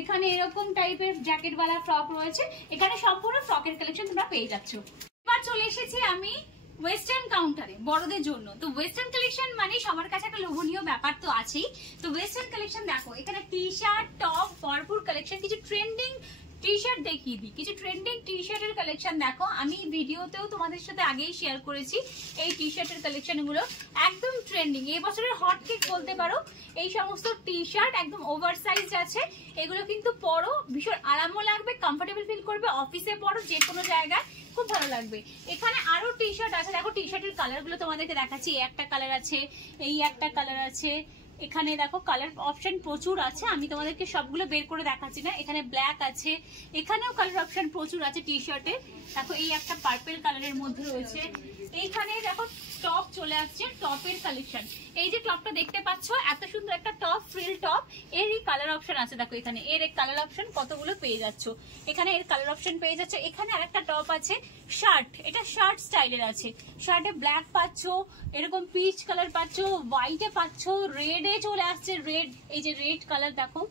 এখানে এরকম টাইপের জ্যাকেট वाला ফ্রক রয়েছে, এখানে সম্পূর্ণ ফ্রকের কালেকশন তোমরা পেয়ে যাচ্ছ। এবার চলে এসেছি আমি ওয়েস্টার্ন কাউন্টারে বড়দের জন্য। তো ওয়েস্টার্ন কালেকশন মানে সবার কাছে একটা লোভনীয় ব্যাপার তো আছেই। তো ওয়েস্টার্ন কালেকশন দেখো, এখানে টি শার্ট টপ ভরপুর কালেকশন, কিছু ট্রেন্ডিং টি শার্ট দেখিয়ে দিই, কিছু ট্রেন্ডিং টি শার্টের কালেকশন দেখো, আমি ভিডিওতেও তোমাদের সাথে আগেই শেয়ার করেছি এই টি শার্টের কালেকশন গুলো, একদম ট্রেন্ডিং, এই বছরের হট কেক বলতে পারো। এই সমস্ত টি শার্ট একদম ওভার সাইজ আছে, এগুলো কিন্তু পরো ভীষণ আরামও লাগবে, কমফোর্টেবল ফিল করবে, অফিসে পরো, যে কোনো জায়গায় খুব ভালো লাগবে। এখানে আরো টি শার্ট আছে, দেখো টি শার্টের কালার গুলো তোমাদেরকে দেখাচ্ছি, এই একটা কালার আছে, এই একটা কালার আছে, এখানে দেখো কালার অপশন প্রচুর আছে, আমি তোমাদেরকে সবগুলো বের করে দেখাচ্ছি না। এখানে ব্ল্যাক আছে, এখানেও কালার অপশন প্রচুর আছে টি শার্টে। দেখো এই একটা পার্পল কালারের মধ্যে রয়েছে, এইখানে দেখো টপ চলে আসছে, টপের কালেকশন। এই যে টপটা দেখতে পাচ্ছ এত সুন্দর একটা টপ, ফ্রিল টপ, এরই কালার অপশন আছে। দেখো এখানে এর এক কালার অপশন কতগুলো পেয়ে যাচ্ছ, এখানে এর কালার অপশন পেয়ে যাচ্ছে। এখানে আরেকটা টপ আছে শার্ট, এটা শার্ট স্টাইলের আছে, শার্টে ব্ল্যাক পাচ্ছ, এরকম পিচ কালার পাচ্ছ, হোয়াইটে পাচ্ছ, রেডে চলে আসছে, রেড, এই যে রেড কালার দেখো,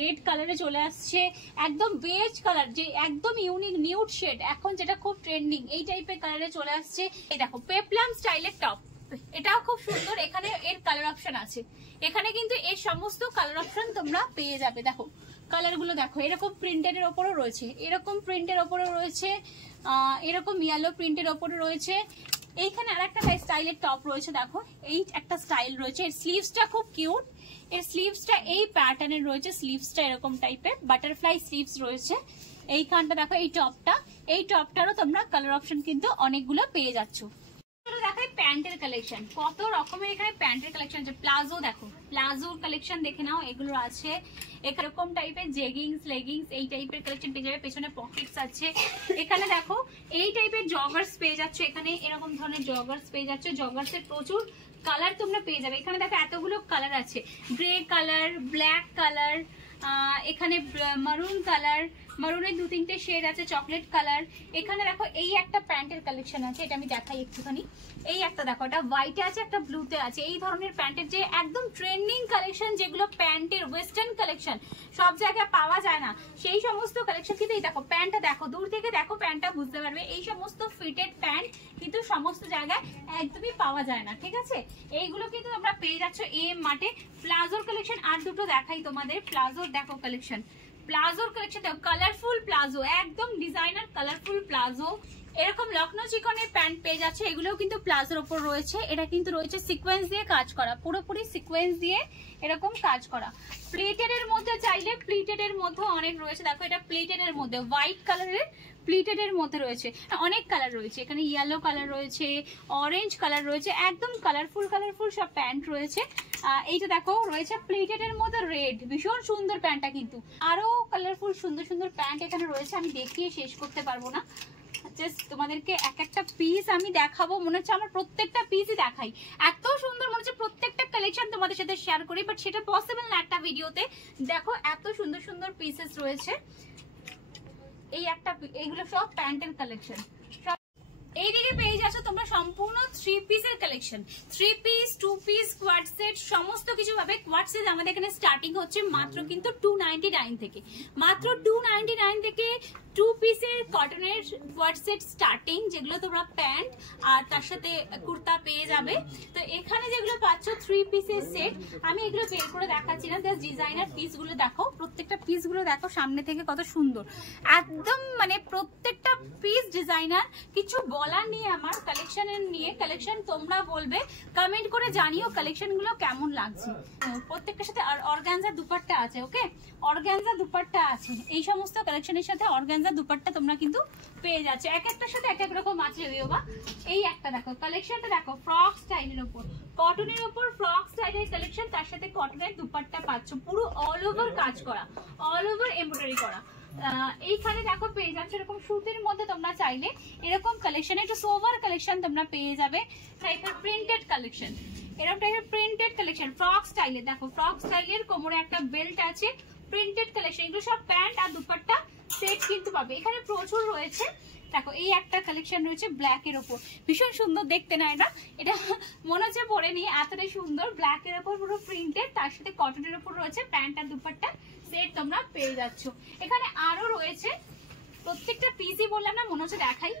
রেড কালারে চলে আসছে, একদম বেজ কালার, যে একদম ইউনিক নিউড শেড, এখন যেটা খুব ট্রেন্ডিং, এই টাইপের কালারে চলে আসছে। এই দেখো পেপলাম স্টাইলের টপ, এটাও খুব সুন্দর, এখানে এর কালার অপশন আছে, এখানে কিন্তু এর সমস্ত কালার অপশন তোমরা পেয়ে যাবে। দেখো কালার গুলো দেখো, এরকম প্রিন্টের ওপরও রয়েছে, এরকম প্রিন্টের ওপরও রয়েছে, এরকম ইয়েলো প্রিন্টের ওপরে রয়েছে। এইখানে আরেকটা স্টাইলের টপ রয়েছে, দেখো এই একটা স্টাইল রয়েছে, এর স্লিভসটা খুব কিউট, এর স্লিভসটা এই প্যাটার্নের রয়েছে, স্লিভসটা এরকম টাইপের বাটারফ্লাই স্লিভস রয়েছে। এইখানটা দেখো এই টপটা, এই টপটারও তোমরা কালার অপশন কিন্তু অনেকগুলো পেয়ে যাচ্ছ। প্যান্টের কালেকশন, কত রকমের এখানে প্যান্টের কালেকশন আছে। প্লাজো দেখো, প্লাজোর কালেকশন দেখে নাও, এগুলো আছে। এরকম টাইপের জেগিংস, লেগিংস এই টাইপের কালেকশন পেয়ে যাবে, পেছনে পকেটস আছে। এখানে দেখো এই টাইপের জগার্স পেয়ে যাচ্ছে, এখানে এরকম ধরনের জগার্স পেয়ে যাচ্ছে। জগার্সের প্রচুর কালার তোমরা পেয়ে যাবে। এখানে দেখো এতগুলো কালার আছে, গ্রে কালার, ব্ল্যাক কালার, এখানে মারুন কালার, মারুনের 2-3টে শেড আছে, চকলেট কালার। এখানে দেখো এই একটা প্যান্টের কালেকশন আছে, এটা আমি দেখাই একটুখানি। এই একটা দেখো, এটা হোয়াইটে আছে, একটা ব্লুতে আছে। এই ধরনের প্যান্টের যে একদম ট্রেন্ডিং কালেকশন, যেগুলো প্যান্টের ওয়েস্টার্ন কালেকশন সব জায়গায় পাওয়া যায় না, সেই সমস্ত কালেকশন কিন্তু এই দেখো। প্যান্টটা দেখো, দূর থেকে দেখো প্যান্টটা বুঝতে পারবে। এই সমস্ত ফিটেড প্যান্ট কিন্তু সমস্ত জায়গায় একদমই পাওয়া যায় না, ঠিক আছে। এইগুলো কিন্তু তোমরা পেয়ে যাচ্ছ এম মার্টে। প্লাজোর কালেকশন আর দুটো দেখাই তোমাদের। প্লাজোর দেখো কালেকশন, প্লাজোর কালেকশন দেখো, কালারফুল প্লাজো, একদম ডিজাইনার কালারফুল প্লাজো। এরকম লখনৌ চিকনের প্যান্ট পেয়ে যাচ্ছে, এগুলোও কিন্তু প্লাজোর ওপর রয়েছে। এটা কিন্তু রয়েছে সিকোয়েন্স দিয়ে কাজ করা, পুরোপুরি সিকোয়েন্স দিয়ে এরকম কাজ করা। প্লিটেড এর মধ্যে চাইলে প্লিটেড এর মধ্যে অনেক রয়েছে। দেখো এটা প্লিটেড এর মধ্যে, হোয়াইট কালারের প্লিটেড এর মধ্যে রয়েছে, অনেক কালার রয়েছে। এখানে ইয়েলো কালার রয়েছে, অরেঞ্জ কালার রয়েছে, একদম কালারফুল কালারফুল সব প্যান্ট রয়েছে। এইটা দেখো রয়েছে প্লিটেড এর মধ্যে রেড, ভীষণ সুন্দর প্যান্টটা কিন্তু। আরো কালারফুল সুন্দর সুন্দর প্যান্ট এখানে রয়েছে, আমি দেখিয়ে শেষ করতে পারবো না। জাস্ট তোমাদেরকে এক একটা পিস আমি দেখাবো, মনে হচ্ছে আমার প্রত্যেকটা পিসই দেখাই, এত সুন্দর মনে হচ্ছে প্রত্যেকটা কালেকশন তোমাদের সাথে শেয়ার করি, বাট সেটা পসিবল না একটা ভিডিওতে। দেখো এত সুন্দর সুন্দর পিসেস রয়েছে। এই একটা, এইগুলো সব প্যান্টের কালেকশন। এইদিকে পেয়ে যাচ্ছ তোমরা সম্পূর্ণ 3 পিসের collection, 3 piece, 2 piece, quad set, সমস্ত কিছু ভাবে। কোয়াড সেট আমাদের এখানে স্টার্টিং হচ্ছে মাত্র কিন্তু 299 থেকে, মাত্র 299 থেকে 2 পিসের কটনের কোয়াড সেট স্টার্টিং, যেগুলো তোমরা প্যান্ট আর তার সাথে কুর্তা পেয়ে যাবে। তো এখানে যেগুলো পাচ্ছ 3 পিসের সেট, আমি এগুলো বের করে দেখাচ্ছি না, জাস্ট ডিজাইনার পিসগুলো দেখো, প্রত্যেকটা পিসগুলো দেখো সামনে থেকে কত সুন্দর, একদম মানে প্রত্যেকটা পিস ডিজাইনার। কিছু বলার নেই আমার কালেকশনের নিয়ে, কালেকশন তোমরা বলবে, কমেন্ট করে জানিও কালেকশনগুলো কেমন লাগছে। প্রত্যেকটার সাথে আর অর্গানজা দুপাট্টা আছে, ওকে, অর্গানজা দুপাট্টা আছে। এই সমস্ত কালেকশনের সাথে অর্গানজা দুপাট্টা তোমরা কিন্তু পেয়ে যাচ্ছে, এক একটার সাথে এক এক রকম আছে যদিও বা। এই একটা দেখো কালেকশনটা দেখো, ফ্রক স্টাইলের উপর, কটনের উপর ফ্রক স্টাইলের কালেকশন, তার সাথে কটনের দুপাট্টা পাচ্ছ, পুরো অল ওভার কাজ করা, অল ওভার এমব্রয়ডারি করা। এইখানে দেখো পেয়ে যাচ্ছে এরকম সুতির মধ্যে, তোমরা চাইলে এরকম কালেকশন, একটু সোভার কালেকশন তোমরা পেয়ে যাবে, টাইপের প্রিন্টেড কালেকশন, এরকম টাইপের প্রিন্টেড কালেকশন ফ্রক স্টাইলের। দেখো ফ্রক স্টাইলের কোমরে একটা বেল্ট আছে, প্রিন্টেড কালেকশন। এগুলো সব প্যান্ট আর দুপাট্টা সেট কিন্তু পাবে, এখানে প্রচুর রয়েছে। দেখো এই একটা কালেকশন রয়েছে ব্ল্যাক এর উপর, ভীষণ সুন্দর দেখতে না এটা, এটা মনে হচ্ছে পরে নিয়ে এতটাই সুন্দর। ব্ল্যাক এর উপর পুরো প্রিন্টেড, তার সাথে কটনের উপর রয়েছে প্যান্ট আর দুপাট্টা সেট তোমরা পেয়ে যাচ্ছ। এখানে আরো রয়েছে, প্রত্যেকটা পিসই বললাম না, মনে হচ্ছে দেখাই।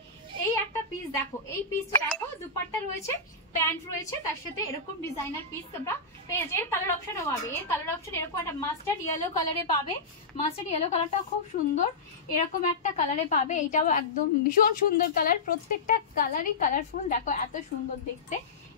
এই একটা পিস দেখো, এই পিসটা দেখো, দুপাট্টা রয়েছে, প্যান্ট রয়েছে, তার সাথে এরকম ডিজাইনার পিস তোমরা পেয়ে যাবে। এর কালার অপশনও পাবে, এর কালার অপশন এরকম একটা মাস্টার্ড ইয়েলো কালারে পাবে, মাস্টার্ড ইয়েলো কালারটা খুব সুন্দর, এরকম একটা কালারে পাবে। এইটাও একদম ভীষণ সুন্দর কালার, প্রত্যেকটা কালারই কালারফুল, দেখো এত সুন্দর দেখতে।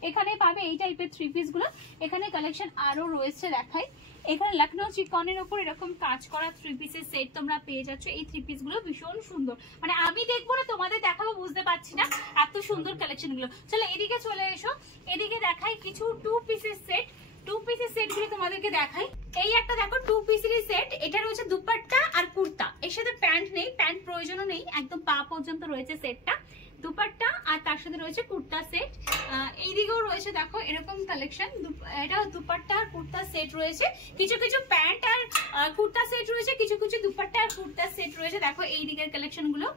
এখানে পাবে এই টাইপের 3 পিস গুলো। এখানে কালেকশন আরো রয়েছে দেখাই। এখানে লখনৌ চিকনের উপর এরকম কাজ করা 3 পিসের সেট তোমরা পেয়ে যাচ্ছ। এই 3 পিস গুলো ভীষণ সুন্দর, মানে আমি দেখবো না তোমাদের দেখাবো বুঝতে পারছি না, এত সুন্দর কালেকশন গুলো। চলো এদিকে চলে এসো, এদিকে দেখাই কিছু 2 পিসের সেট। 2 পিসের সেট গুলো তোমাদেরকে দেখাই। এই একটা দেখো 2 পিসের সেট, এটা রয়েছে দুপাট্টা আর কুর্তা, এর সাথে প্যান্ট নেই, প্যান্ট প্রয়োজনও নেই, একদম পা পর্যন্ত রয়েছে সেটটা, দুপাট্টা আর তার সাথে রয়েছে কুর্তা সেট। এইদিকেও রয়েছে দেখো এরকম কালেকশন, এটা দুপাট্টা আর কুর্তা সেট রয়েছে, কিছু কিছু প্যান্ট আর কুর্তা সেট রয়েছে, কিছু কিছু দুপাট্টা আর কুর্তা সেট রয়েছে। দেখো এই দিকের কালেকশন গুলো,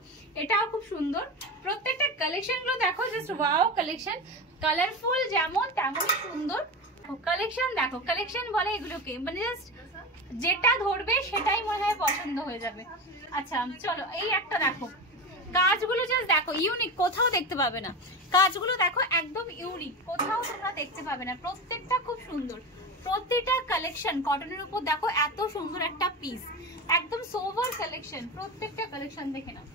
এটাও খুব সুন্দর, প্রত্যেকটা কালেকশন গুলো দেখো জাস্ট ওয়াও কালেকশন, কালারফুল যেমন তেমনই সুন্দর কালেকশন। দেখো কালেকশন বলে এগুলোকে, মানে জাস্ট যেটা ধরবে সেটাই মনে হয় পছন্দ হয়ে যাবে। আচ্ছা চলো এই একটা দেখো, কাজগুলো জাস্ট দেখো ইউনিক, কোথাও দেখতে পাবে না, কাজগুলো দেখো একদম ইউনিক, কোথাও তোমরা দেখতে পাবে না, প্রত্যেকটা খুব সুন্দর, প্রত্যেকটা কালেকশন কটনের উপর দেখো এত সুন্দর একটা পিস, একদম সোভার কালেকশন, প্রত্যেকটা কালেকশন দেখে নাও।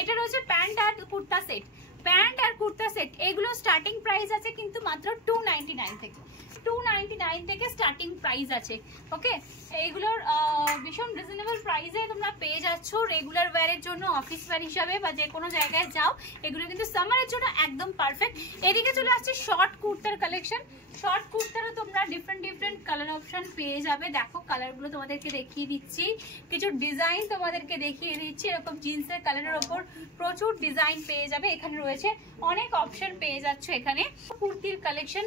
এটা রয়েছে প্যান্ট আর কুর্তা সেট, প্যান্ট আর কুর্তা সেট, এগুলো স্টার্টিং প্রাইস আছে কিন্তু মাত্র 299 থেকে, 299 থেকে স্টার্টিং প্রাইস আছে। ওকে, এইগুলোর ভীষণ রিজনেবল প্রাইসে তোমরা পেয়ে যাচ্ছ রেগুলার ওয়্যারের জন্য, অফিস ওয়্যার হিসাবে বা যে কোনো জায়গায় যাও, এগুলো কিন্তু সামারের জন্য একদম পারফেক্ট। এদিকে চলে আসছে শর্ট কুর্তার কালেকশন। শর্ট কুর্তারও তোমরা ডিফারেন্ট কালার অপশন পেয়ে যাবে। দেখো কালারগুলো তোমাদেরকে দেখিয়ে দিচ্ছি, কিছু ডিজাইন তোমাদেরকে দেখিয়ে দিচ্ছি। এরকম জিন্সের কালারের ওপর প্রচুর ডিজাইন পেয়ে যাবে। এখানে রয়েছে অনেক অপশন পেয়ে যাচ্ছ। এখানে কুর্তির কালেকশন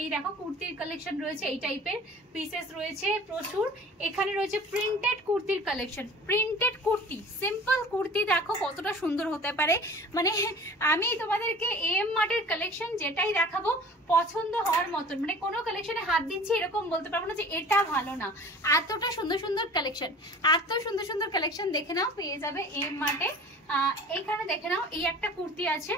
এই দেখো কুর্তির কালেকশন রয়েছে, এই টাইপের পিসেস রয়েছে প্রচুর। এখানে রয়েছে প্রিন্টেড কুর্তির collection. Printed kurti, simple kurti দেখো কতটা সুন্দর হতে পারে। মানে আমি তোমাদেরকে এম মার্টের কালেকশন যেটাই দেখাবো পছন্দ হওয়ার মতন, মানে কোনো কালেকশনে হাত দিচ্ছি এরকম বলতে পারবো না যে এটা ভালো না। এতটা সুন্দর কালেকশন, এত সুন্দর কালেকশন দেখে নাও, পেয়ে যাবে এম মার্টে। এইখানে দেখে নাও, এই একটা কুর্তি আছে,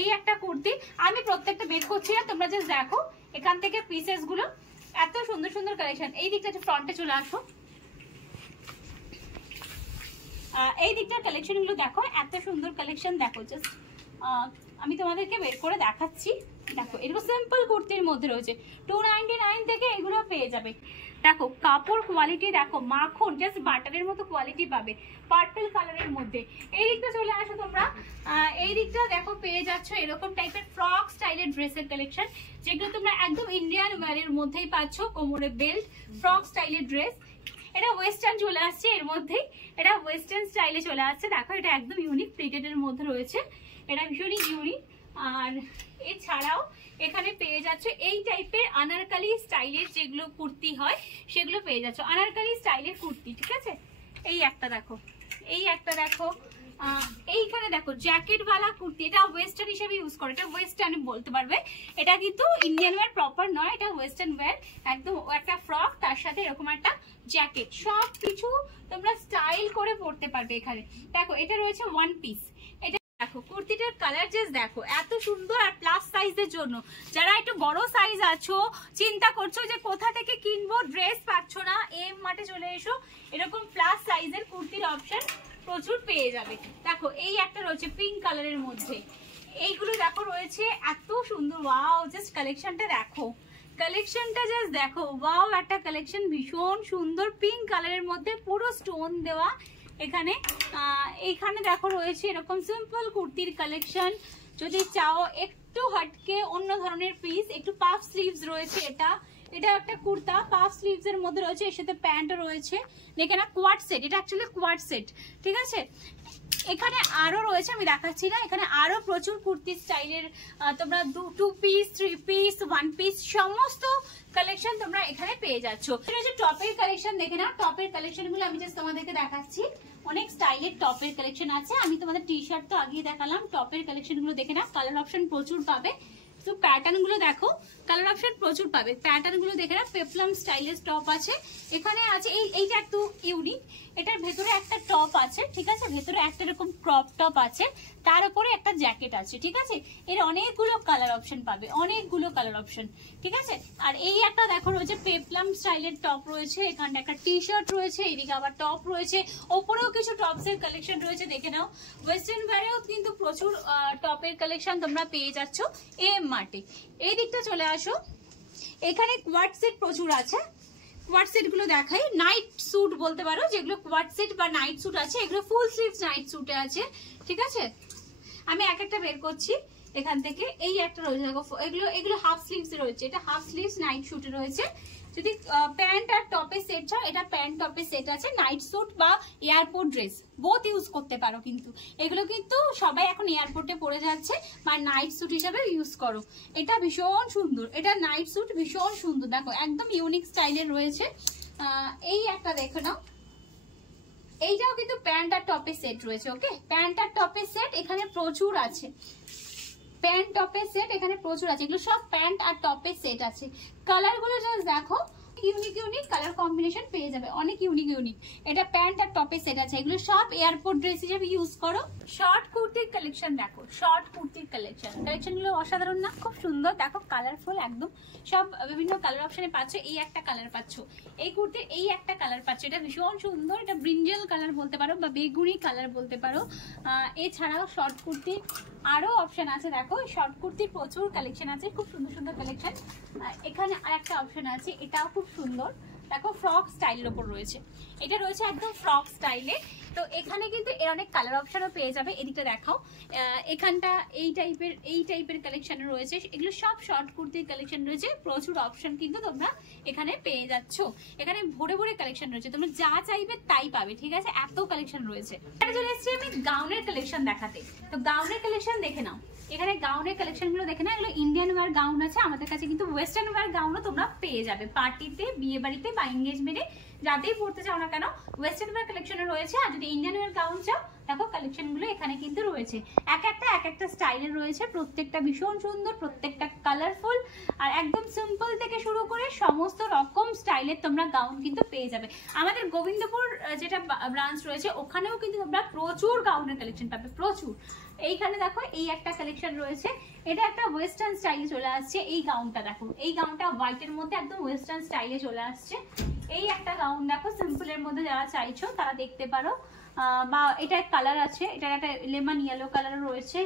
এই একটা কুর্তি আমি প্রত্যেকটা বের করছি না, তোমরা জাস্ট দেখো এখান থেকে পিসেস গুলো। এত সুন্দর কালেকশন। এই দিকটা ফ্রন্টে চলে আসো, এই দিকটার কালেকশন গুলো দেখো, এত সুন্দর কালেকশন দেখো। জাস্ট আমি তোমাদেরকে বের করে দেখাচ্ছি। দেখো এরকম সিম্পল কুর্তির মধ্যে রয়েছে 299 থেকে এগুলো পেয়ে যাবে। দেখো কাপড় কোয়ালিটি দেখো, মাখন, জাস্ট বাটারের মতো কোয়ালিটি পাবে, পার্পল কালারের মধ্যে। এই দিকটা চলে আসো তোমরা, এই দিকটা দেখো পেয়ে যাচ্ছ এরকম টাইপের ফ্রক স্টাইলের ড্রেসের কালেকশন, যেগুলো তোমরা একদম ইন্ডিয়ান ওয়্যারের মধ্যেই পাচ্ছ। কোমরে বেল্ট, ফ্রক স্টাইলের ড্রেস। এটা ওয়েস্টার্ন চলে আসছে, এর মধ্যেই এটা ওয়েস্টার্ন স্টাইলে চলে আসছে। দেখো এটা একদম ইউনিক প্রিন্টেড এর মধ্যে রয়েছে, এটা ভীষণই ইউনিক। আর এছাড়াও এখানে পেয়ে যাচ্ছে এই টাইপের আনারকালি স্টাইলের যেগুলো কুর্তি হয় সেগুলো পেয়ে যাচ্ছ, আনারকালি স্টাইলের কুর্তি। ঠিক আছে, এই একটা দেখো, এই একটা দেখো, এইখানে দেখো জ্যাকেটওয়ালা কুর্তি। এটা ওয়েস্টার্ন হিসেবে ইউজ করে, এটা ওয়েস্টার্ন বলতে পারবে। এটা কিন্তু ইন্ডিয়ান ওয়্যার প্রপার নয়, এটা ওয়েস্টার্ন ওয়্যার। একদম একটা ফ্রক, তার সাথে এরকম একটা জ্যাকেট, সব কিছু তোমরা স্টাইল করে পরতে পারবে। এখানে দেখো এটা রয়েছে ওয়ান পিস। এটা দেখো কুর্তিটার কালার জাস্ট দেখো, এত সুন্দর। আর প্লাস সাইজের জন্য যারা একটু বড় সাইজ আছো, চিন্তা করছো যে কোথা থেকে কিনবো, ড্রেস পাচ্ছ না, এম মার্টে চলে এসো, এরকম প্লাস সাইজের কুর্তির অপশন প্রচুর পেয়ে যাবে। দেখো এই একটা রয়েছে পিঙ্ক কালারের মধ্যে, এইগুলো দেখো রয়েছে এত সুন্দর। ওয়াও, জাস্ট কালেকশনটা দেখো, কালেকশনটা জাস্ট দেখো, ওয়াও একটা কালেকশন, ভীষণ সুন্দর পিঙ্ক কালারের মধ্যে পুরো স্টোন দেওয়া। এখানে এইখানে দেখো রয়েছে এরকম সিম্পল কুর্তির কালেকশন। যদি চাও একটু হটকে অন্য ধরনের পিস, একটু পাফ স্লিভস রয়েছে। এটা একটা কুর্তা পাফ স্লিভস এর মধ্যে রয়েছে, এর সাথে প্যান্টও রয়েছে। দেখে না কোয়াড সেট, এটা অ্যাকচুয়ালি কোয়াড সেট। ঠিক আছে, এখানে আরো রয়েছে, আমি দেখাচ্ছি না, এখানে আরো প্রচুর কুর্তি স্টাইলের তোমরা 2 পিস 3 পিস 1 পিস সমস্ত কালেকশন তোমরা এখানে পেয়ে যাচ্ছ। এটা হচ্ছে টপের কালেকশন। দেখে নাও টপের কালেকশন গুলো আমি জাস্ট তোমাদেরকে দেখাচ্ছি। অনেক স্টাইলের টপের কালেকশন আছে। আমি তোমাদের টি শার্ট তো আগেই দেখালাম, টপের কালেকশন গুলো দেখে নাও, কালার অপশন প্রচুর পাবে। তো প্যাটার্ন গুলো দেখো, কালার অপশন প্রচুর পাবে। প্যাটার্ন গুলো দেখে না, পেপলাম স্টাইলের টপ আছে এখানে আছে। এইটা একটু ইউনিক, এটার ভেতরে একটা টপ আছে। ঠিক আছে, ভেতরে একটা এরকম ক্রপ টপ আছে, তার উপরে একটা জ্যাকেট আছে। ঠিক আছে, এর অনেকগুলো কালার অপশন পাবে, অনেকগুলো কালার অপশন। ঠিক আছে, আর এই একটা দেখো রয়েছে পেপলাম স্টাইলের টপ রয়েছে, এখানে একটা টি শার্ট রয়েছে, এইদিকে আবার টপ রয়েছে, ওপরেও কিছু টপস এর কালেকশন রয়েছে। দেখে নাও, ওয়েস্টার্ন ওয়্যারেও কিন্তু প্রচুর টপের কালেকশন তোমরা পেয়ে যাচ্ছ এম মার্টে। এই দিকটা চলে আসো, এখানে কোয়াড সেট প্রচুর আছে। কোয়াড সেট গুলো দেখাই, নাইট স্যুট বলতে পারো, যেগুলো কোয়াড সেট বা নাইট স্যুট আছে, এগুলো ফুল স্লিভস নাইট স্যুটে আছে। ঠিক আছে, আমি এক একটা বের করছি এখান থেকে। এই একটা রয়েছে দেখো, এগুলো হাফ স্লিভস রয়েছে, এটা হাফ স্লিভস নাইট স্যুটে রয়েছে। যদি প্যান্ট আর টপের সেট চাও, এটা প্যান্ট টপের সেট আছে। নাইট স্যুট বা এয়ারপোর্ট ড্রেস বোথ ইউজ করতে পারো, কিন্তু এগুলো কিন্তু সবাই এখন এয়ারপোর্টে পরে যাচ্ছে, বা নাইট স্যুট হিসাবে ইউজ করো। এটা ভীষণ সুন্দর, এটা নাইট স্যুট ভীষণ সুন্দর। দেখো একদম ইউনিক স্টাইলের রয়েছে। এই একটা দেখো নাও, এইটাও কিন্তু প্যান্ট আর টপের সেট রয়েছে। ওকে, প্যান্ট আর টপের সেট এখানে প্রচুর আছে, প্যান্ট টপের সেট এখানে প্রচুর আছে। এগুলো সব প্যান্ট আর টপের সেট আছে। কালার গুলো জাস্ট দেখো, ইউনিক কালার কম্বিনেশন পেয়ে যাবে, অনেক ইউনিক। এটা প্যান্ট আর টপের সেট আছে, এগুলো সব এয়ারপোর্ট ড্রেস হিসেবে ইউজ করো। শর্ট কুর্তির কালেকশন দেখো, শর্ট কুর্তির কালেকশনগুলো অসাধারণ না, খুব সুন্দর দেখো, কালারফুল একদম, সব বিভিন্ন কালার অপশনে পাচ্ছ। এই একটা কালার পাচ্ছ, এই কুর্তির এই একটা কালার পাচ্ছ, এটা ভীষণ সুন্দর, এটা ব্রিঞ্জল কালার বলতে পারো বা বেগুনি কালার বলতে পারো। এছাড়াও শর্ট কুর্তির আরো অপশন আছে, দেখো শর্ট কুর্তির প্রচুর কালেকশন আছে, খুব সুন্দর কালেকশন। এখানে আরেকটা অপশন আছে, এটাও খুব সুন্দর, দেখো ফ্রক স্টাইলের উপর রয়েছে, এটা রয়েছে একদম ফ্রক স্টাইলে। তো এখানে কিন্তু এর অনেক কালার অপশনও পেয়ে যাবে। এদিকটা দেখাও, এখানটা এই টাইপের কালেকশন রয়েছে, এগুলো সব শর্ট কুর্তির কালেকশন রয়েছে, প্রচুর অপশন কিন্তু তোমরা এখানে পেয়ে যাচ্ছ। এখানে ভরে কালেকশন রয়েছে, তোমরা যা চাইবে তাই পাবে, ঠিক আছে, এত কালেকশন রয়েছে। এখানে চলে এসেছি আমি গাউনের কালেকশন দেখাতে। তো গাউনের কালেকশন দেখে নাও, এখানে গাউনের কালেকশন গুলো দেখে না, এগুলো ইন্ডিয়ান ওয়্যার গাউন আছে, আমাদের কাছে কিন্তু ওয়েস্টার্ন ওয়্যার গাউনও তোমরা পেয়ে যাবে, পার্টিতে, বিয়ে বাড়িতে বা এনগেজমেন্টে যাতেই পড়তে চাও না কেন ওয়েস্টার্ন ওয়্যার কালেকশনে রয়েছে। আর যদি ইন্ডিয়ান ওয়্যার গাউন চাও, দেখো কালেকশন গুলো এখানে কিন্তু রয়েছে, এক একটা স্টাইলের রয়েছে, প্রত্যেকটা ভীষণ সুন্দর, প্রত্যেকটা কালারফুল, আর একদম সিম্পল থেকে শুরু করে সমস্ত রকম স্টাইলের তোমরা গাউন কিন্তু পেয়ে যাবে। আমাদের গোবিন্দপুর যেটা ব্রাঞ্চ রয়েছে, ওখানেও কিন্তু তোমরা প্রচুর গাউনের কালেকশন পাবে, প্রচুর। এইখানে দেখো এই একটা কালেকশন রয়েছে, এটা একটা ওয়েস্টার্ন স্টাইলে চলে আসছে। এই গাউনটা দেখো, এই গাউনটা হোয়াইটের মধ্যে একদম ওয়েস্টার্ন স্টাইলে চলে আসছে। এই একটা গাউন দেখো, সিম্পলের মধ্যে যারা চাইছো তারা দেখতে পারো, বা এটা কালার আছে, এটা একটা লেমন ইয়েলো কালার রয়েছে,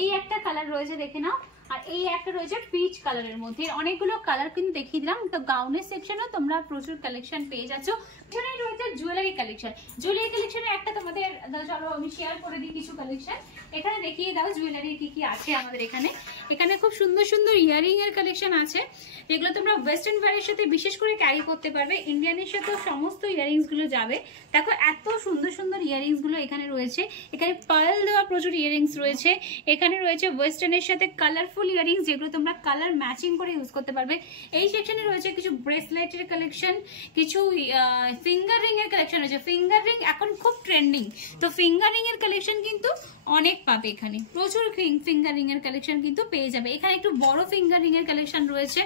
এই একটা কালার রয়েছে দেখে নাও, আর এই একটা রয়েছে পিচ কালারের মধ্যে। অনেকগুলো কালার কিন্তু দেখিয়ে দিলাম। তো গাউনের সেকশনেও তোমরা প্রচুর কালেকশন পেয়ে যাচ্ছ। এখানে রয়েছে জুয়েলারি কালেকশন, জুয়েলারি কালেকশনে একটা তোমাদের, চলো আমি শেয়ার করে দিই কিছু কালেকশন। এখানে দেখিয়ে দাও জুয়েলারি কি আছে আমাদের এখানে। এখানে খুব সুন্দর ইয়ারিং এর কালেকশন আছে, যেগুলো তোমরা ওয়েস্টার্ন ওয়্যারের সাথে বিশেষ করে ক্যারি করতে পারবে, ইন্ডিয়ানের সাথে সমস্ত ইয়ারিংস গুলো যাবে। দেখো এত সুন্দর ইয়ারিংস গুলো এখানে রয়েছে, এখানে পার্ল দেওয়া প্রচুর ইয়ারিংস রয়েছে, এখানে রয়েছে ওয়েস্টার্নের সাথে কালারফুল ইয়ারিংস, যেগুলো তোমরা কালার ম্যাচিং করে ইউজ করতে পারবে। এই সেকশনে রয়েছে কিছু ব্রেসলেটের কালেকশন, কিছু ফিঙ্গার রিং এর কালেকশন রয়েছে। ফিঙ্গার রিং এখন খুব ট্রেন্ডিং, তো ফিঙ্গার রিং এর কালেকশন কিন্তু অনেক পাবে, এখানে প্রচুর ফিঙ্গার রিং এর কালেকশন কিন্তু পেয়ে যাবে। এখানে একটু বড় ফিঙ্গার রিং এর কালেকশন রয়েছে।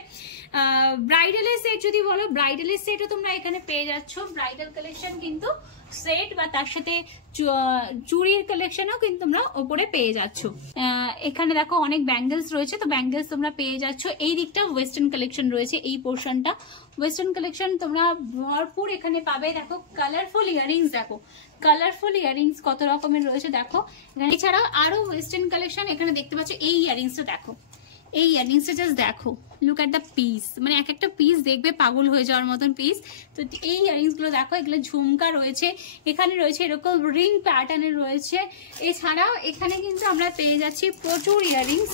ব্রাইডালের সেট যদি বলো, ব্রাইডালের সেটও তোমরা এখানে পেয়ে যাচ্ছ, ব্রাইডাল কালেকশন কিন্তু সেট বা তার সাথে চুড়ির কালেকশনও কিন্তু তোমরা ওপরে পেয়ে যাচ্ছ। এখানে দেখো অনেক ব্যাঙ্গেলস রয়েছে, তো ব্যাঙ্গেলস তোমরা পেয়ে যাচ্ছ। এই দিকটা ওয়েস্টার্ন কালেকশন রয়েছে, এই পোর্শনটা ওয়েস্টার্ন কালেকশন তোমরা ভরপুর এখানে পাবে। দেখো কালারফুল ইয়ারিংস, দেখো কালারফুল ইয়ারিংস কত রকমের রয়েছে দেখো। এছাড়াও আরো ওয়েস্টার্ন কালেকশন এখানে দেখতে পাচ্ছ। এই ইয়ারিংসটা দেখো, এই ইয়ারিংসটা জাস্ট দেখো, লুক এট দ্য পিস, মানে এক একটা পিস দেখবে পাগল হয়ে যাওয়ার মতন পিস। তো এই ইয়ারিংস গুলো দেখো, এগুলো ঝুমকা রয়েছে, এখানে রয়েছে এরকম রিং প্যাটার্নের রয়েছে। এছাড়াও এখানে কিন্তু আমরা পেয়ে যাচ্ছি প্রচুর ইয়ারিংস।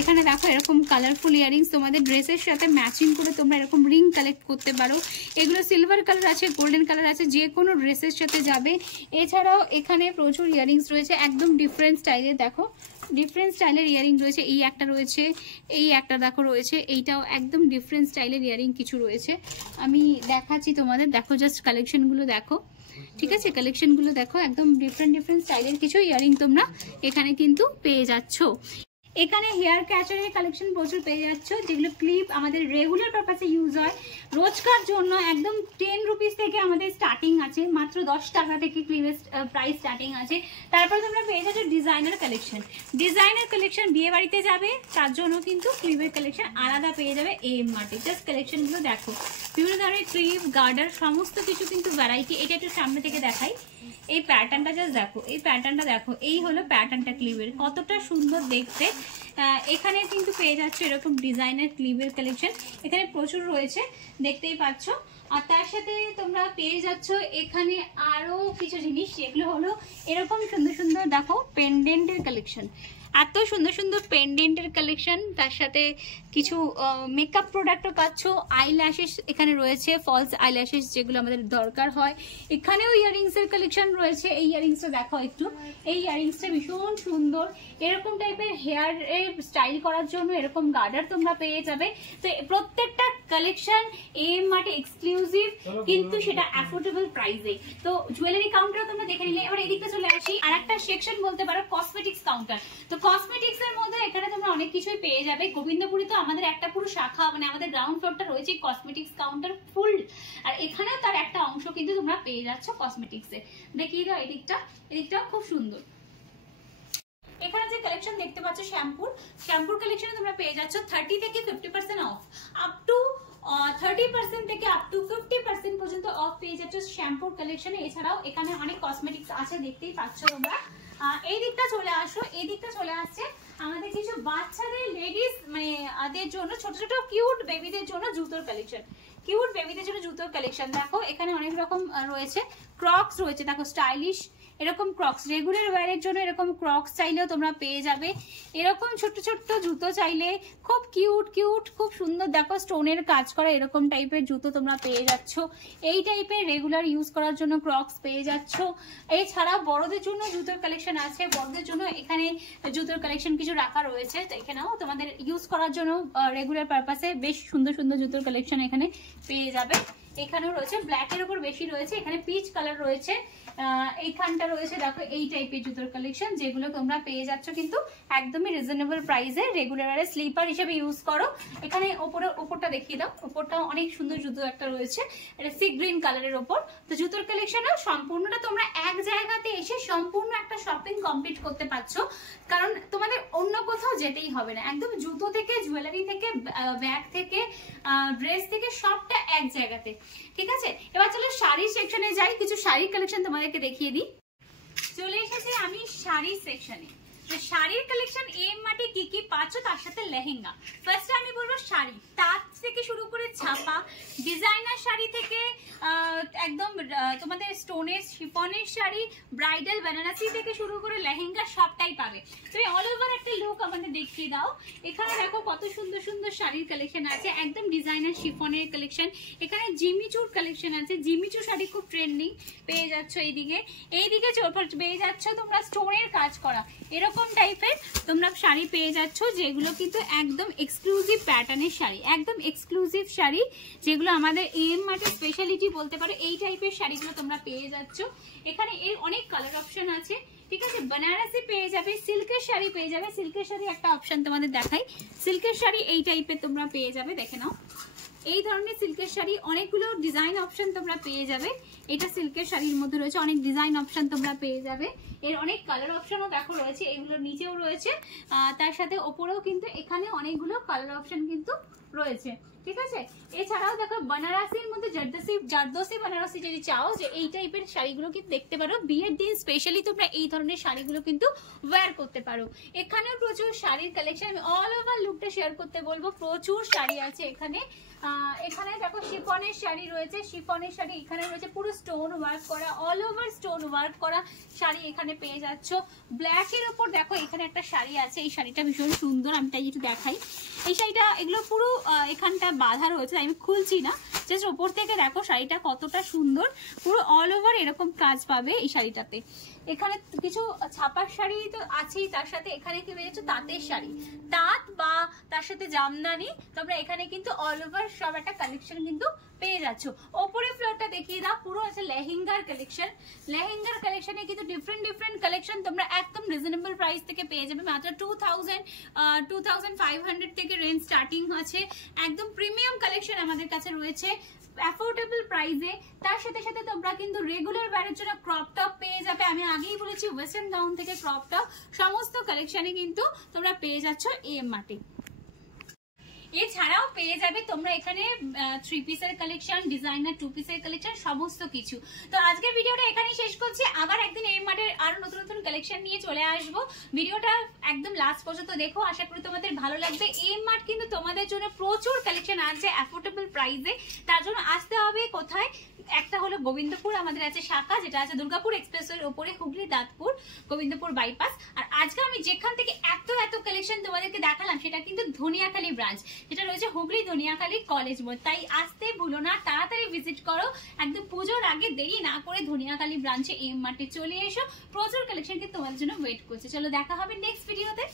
এখানে দেখো এরকম কালারফুল ইয়ারিংস, তোমাদের ড্রেসের সাথে ম্যাচিং করে তোমরা এরকম রিং কালেক্ট করতে পারো। এগুলো সিলভার কালার আছে, গোল্ডেন কালার আছে, যে কোনো ড্রেসের সাথে যাবে। এছাড়াও এখানে প্রচুর ইয়ারিংস রয়েছে, একদম ডিফারেন্ট স্টাইলের, দেখো ডিফারেন্ট স্টাইলের ইয়ারিং রয়েছে। এই একটা রয়েছে, এই একটা দেখো রয়েছে, এইটাও একদম ডিফারেন্ট স্টাইলের ইয়ারিং কিছু রয়েছে, আমি দেখাচ্ছি তোমাদের। দেখো জাস্ট কালেকশনগুলো দেখো, ঠিক আছে, কালেকশনগুলো দেখো, একদম ডিফারেন্ট স্টাইলের কিছু ইয়ারিং তোমরা এখানে কিন্তু পেয়ে যাচ্ছ। এখানে হেয়ার ক্যাচারের কালেকশন প্রচুর পেয়ে যাচ্ছ, যেগুলো ক্লিপ আমাদের রেগুলার পারপাসে ইউজ হয়, রোজকার জন্য একদম 10 রুপিস থেকে আমাদের স্টার্টিং আছে, মাত্র 10 টাকা থেকে ক্লিপের প্রাইস স্টার্টিং আছে। তারপর তোমরা পেয়ে যাচ্ছ ডিজাইনার কালেকশন, বিয়ে বাড়িতে যাবে তার জন্য কিন্তু ক্লিপের কালেকশন আলাদা পেয়ে যাবে এম মার্টে। জাস্ট কালেকশনগুলো দেখো, বিভিন্ন ধরনের ক্লিপ, গার্ডার, সমস্ত কিছু কিন্তু ভ্যারাইটি। এটা একটু সামনে থেকে দেখাই, এই প্যাটার্নটা জাস্ট দেখো, এই প্যাটার্নটা দেখো, এই হলো প্যাটার্নটা ক্লিপের, কতটা সুন্দর দেখতে। এখানে কিন্তু পেয়ে যাচ্ছ এরকম ডিজাইনার ক্লিপের কালেকশন, এখানে প্রচুর রয়েছে দেখতেই পাচ্ছ। আর তার সাথে তোমরা পেয়ে যাচ্ছ এখানে আরো কিছু জিনিস, যেগুলো হলো এরকম সুন্দর দেখো পেন্ডেন্টের কালেকশন, এত সুন্দর পেন্ডেন্টের কালেকশন। তার সাথে কিছু মেকআপ প্রোডাক্টও পাচ্ছ, আইল্যাশেস এখানে রয়েছে, ফলস আইল্যাশেস যেগুলো আমাদের দরকার হয়। এখানেও ইয়ারিংসের কালেকশন রয়েছে, এই ইয়ারিংসটা দেখো একটু, এই ইয়ারিংসটা ভীষণ সুন্দর। এরকম টাইপের হেয়ার স্টাইল করার জন্য এরকম গার্ডার তোমরা পেয়ে যাবে। তো প্রত্যেকটা কালেকশন এম মার্টে এক্সক্লুসিভ, কিন্তু সেটা অ্যাফোর্ডেবল প্রাইসে। তো জুয়েলারি কাউন্টার তোমরা দেখে নিলে। এবার এদিকটা চলে আসি, আর একটা সেকশন বলতে পারো কসমেটিক্স কাউন্টার। তো কসমেটিক্স এর মধ্যে এখানে তোমরা অনেক কিছুই পেয়ে যাবে। গোবিন্দপুরে তো আমাদের একটা পুরো শাখা, মানে আমাদের গ্রাউন্ড ফ্লোরটা রয়েছে কসমেটিক্স কাউন্টার ফুল, আর এখানেও তার একটা অংশ কিন্তু তোমরা পেয়ে যাচ্ছ কসমেটিক্সে। দেখিয়ে দাও এদিকটাও খুব সুন্দর। এখানে যে কালেকশন দেখতে পাচ্ছ শ্যাম্পুর কালেকশনে তোমরা পেয়ে যাচ্ছ 30 থেকে 50% অফ, আপ টু 30% থেকে আপ টু 50% পর্যন্ত অফ পেয়ে যাচ্ছ শ্যাম্পুর কালেকশনে। এছাড়াও এখানে অনেক কসমেটিক্স আছে, দেখতেই পাচ্ছ তোমরা। এই দিকটা চলে আসো, এই দিকটা চলে আসছে আমাদের কিছু বাচ্চাদের লেডিস মানে দের জন্য ছোট ছোট কিউট বেবিদের জন্য জুতোর কালেকশন। কিউট বেবিদের জন্য জুতোর কালেকশন দেখো, এখানে অনেক রকম রয়েছে। ক্রক্স রয়েছে দেখো, স্টাইলিশ এরকম ক্রক্স, রেগুলার ওয়্যারের জন্য এরকম ক্রক্স চাইলেও তোমরা পেয়ে যাবে। এরকম ছোট্ট ছোট্ট জুতো চাইলে খুব কিউট খুব সুন্দর দেখো স্টোনের কাজ করা এরকম টাইপের জুতো তোমরা পেয়ে যাচ্ছ। এই টাইপের রেগুলার ইউজ করার জন্য ক্রক্স পেয়ে যাচ্ছ। এছাড়া বড়দের জন্য জুতোর কালেকশন আছে, বড়দের জন্য এখানে জুতোর কালেকশন কিছু রাখা রয়েছে, এখানেও তোমাদের ইউজ করার জন্য রেগুলার পারপাসে বেশ সুন্দর সুন্দর জুতোর কালেকশন এখানে পেয়ে যাবে। এখানেও রয়েছে, ব্ল্যাকের উপর বেশি রয়েছে, এখানে পিচ কালার রয়েছে, এইখানটা রয়েছে দেখো এই টাইপের জুতোর কালেকশন, যেগুলো তোমরা পেয়ে যাচ্ছ কিন্তু একদমই রিজনেবল প্রাইসে। রেগুলার স্লিপার হিসেবে ইউজ করো। এখানে ওপরটা দেখিয়ে দাও, ওপরটাও অনেক সুন্দর জুতো একটা রয়েছে, এটা সি গ্রিন কালারের ওপর। তো জুতোর কালেকশনও সম্পূর্ণটা তোমরা এক জায়গাতে এসে সম্পূর্ণ একটা শপিং কমপ্লিট করতে পারছো, কারণ তোমাদের অন্য কোথাও যেতেই হবে না। একদম জুতো থেকে জুয়েলারি থেকে ব্যাগ থেকে ড্রেস থেকে সবটা এক জায়গাতে, ঠিক আছে। এবার চলো শাড়ির সেকশনে যাই, কিছু শাড়ির কালেকশন তোমাদেরকে দেখিয়ে দিই। চলে এসেছি আমি শাড়ির সেকশনে। তো শাড়ির কালেকশন এম মাটি কি কি পাচ্ছ, তার সাথে লেহেঙ্গা। ফার্স্টে আমি বলবো শাড়ি, তাঁত থেকে শুরু করে ছাপা ডিজাইনার শাড়ি থেকে একদম তোমাদের স্টোনের শিফনের শাড়ি, ব্রাইডাল বেনারসি থেকে শুরু করে লেহেঙ্গা সবটাই পাবে। তুমি অল ওভার একটা লুক আমাদের দেখিয়ে দাও। এখানে দেখো কত সুন্দর সুন্দর শাড়ির কালেকশন আছে, একদম ডিজাইনার শিফনের কালেকশন। এখানে জিমিচুর কালেকশন আছে, জিমিচু শাড়ি খুব ট্রেন্ডিং পেয়ে যাচ্ছ। এইদিকে পেয়ে যাচ্ছ তোমরা স্টোনের কাজ করা এরকম টাইপের তোমরা শাড়ি পেয়ে যাচ্ছ, যেগুলো কিন্তু একদম এক্সক্লুসিভ প্যাটার্নের শাড়ি, একদম এক্সক্লুসিভ শাড়ি, যেগুলো আমাদের এম মার্টের স্পেশালিটি বলতে পারো। এই টাইপের শাড়িগুলো তোমরা পেয়ে যাচ্ছ। এখানে এর অনেক কালার অপশন আছে, ঠিক আছে। বেনারসি পেয়ে যাবে, সিল্কের শাড়ি পেয়ে যাবে। সিল্কের শাড়ি একটা অপশন তোমাদের দেখাই, সিল্কের শাড়ি এই টাইপের তোমরা পেয়ে যাবে, দেখে নাও। এই ধরনের সিল্কের শাড়ি অনেকগুলো ডিজাইন অপশন তোমরা পেয়ে যাবে। এটা সিল্কের শাড়ির মধ্যে রয়েছে, অনেক ডিজাইন অপশন তোমরা পেয়ে যাবে। এর অনেক কালার অপশনও দেখো রয়েছে, এইগুলোর নিচেও রয়েছে, তার সাথে ওপরেও কিন্তু এখানে অনেকগুলো কালার অপশন কিন্তু রয়েছে, ঠিক আছে। এছাড়াও দেখো বেনারসির মধ্যে জারদোসি বেনারসি যদি চাও, যে এই টাইপের শাড়িগুলো কিন্তু দেখতে পারো। বিয়ের দিন স্পেশালি তোমরা এই ধরনের শাড়িগুলো কিন্তু ওয়্যার করতে পারো। এখানেও প্রচুর শাড়ির কালেকশন, আমি অল ওভার লুকটা শেয়ার করতে বলবো। প্রচুর শাড়ি আছে এখানে। এখানে দেখো শিফনের শাড়ি রয়েছে, শিফনের শাড়ি এখানে রয়েছে পুরো স্টোন ওয়ার্ক করা, অল ওভার স্টোন ওয়ার্ক করা শাড়ি এখানে পেয়ে যাচ্ছ। ব্ল্যাকের ওপর দেখো এখানে একটা শাড়ি আছে, এই শাড়িটা ভীষণ সুন্দর, আমি তাই একটু দেখাই। এই শাড়িটা এগুলো পুরো এখানটা বাঁধা রয়েছে, আমি খুলছি না, জাস্ট ওপর থেকে দেখো শাড়িটা কতটা সুন্দর, পুরো অল ওভার এরকম কাজ পাবে এই শাড়িটাতে। এখানে কিছু ছাপার শাড়ি তো আছেই, তার সাথে এখানে কি পেয়েছো তাঁতের শাড়ি, তাঁত বা তার সাথে জামদানি, তোমরা এখানে কিন্তু অল ওভার সব একটা কালেকশন কিন্তু পেয়ে যাচ্ছ। ওপরে ফ্লোরটা দেখিয়ে দাও, পুরো আছে লেহেঙ্গার কালেকশন। লেহেঙ্গার কালেকশনে কিন্তু ডিফারেন্ট কালেকশন তোমরা একদম রিজনেবল প্রাইস থেকে পেয়ে যাবে। মাত্র 2500 থেকে রেঞ্জ স্টার্টিং আছে। একদম প্রিমিয়াম কালেকশন আমাদের কাছে রয়েছে অ্যাফোর্ডেবল প্রাইসে। তার সাথে সাথে তোমরা কিন্তু রেগুলার ওয়্যারের জন্য ক্রপ টপ পেয়ে যাবে। আমি আগেই বলেছি ওয়েস্টার্ন গাউন থেকে ক্রপ টপ সমস্ত কালেকশনে কিন্তু তোমরা পেয়ে যাচ্ছ এম মার্টে। এছাড়াও পেয়ে যাবে তোমরা এখানে 3 পিসের কালেকশন, ডিজাইনার 2 পিসের কালেকশন, সমস্ত কিছু। তো আজকের ভিডিওটা এখানেই শেষ করছি, আবার একদিন এম মার্টের আরো নতুন নতুন কালেকশন নিয়ে চলে আসবো। ভিডিওটা একদম লাস্ট পর্যন্ত দেখো, আশা করি তোমাদের ভালো লাগবে। এম মার্ট কিন্তু তোমাদের জন্য প্রচুর কালেকশন আছে অ্যাফোর্ডেবল প্রাইসে। তার জন্য আসতে হবে কোথায়, একটা হলো গোবিন্দপুর আমাদের আছে শাখা, যেটা আছে দুর্গাপুর এক্সপ্রেসওয়ের উপরে, হুগলি দাঁতপুর গোবিন্দপুর বাইপাস। আর আজকে আমি যেখান থেকে এত কালেকশন তোমাদেরকে দেখালাম, সেটা কিন্তু ধনিয়াখালী ব্রাঞ্চ, যেটা রয়েছে হুগলি ধনিয়াখালী কলেজ মোড়। তাই আসতে ভুলো না, তাড়াতাড়ি ভিজিট করো, একদম পুজোর আগে দেরি না করে ধনিয়াখালী ব্রাঞ্চে এম মার্টে চলে এসো। প্রচুর কালেকশন কিন্তু তোমাদের জন্য ওয়েট করছে। চলো দেখা হবে নেক্সট ভিডিওতে।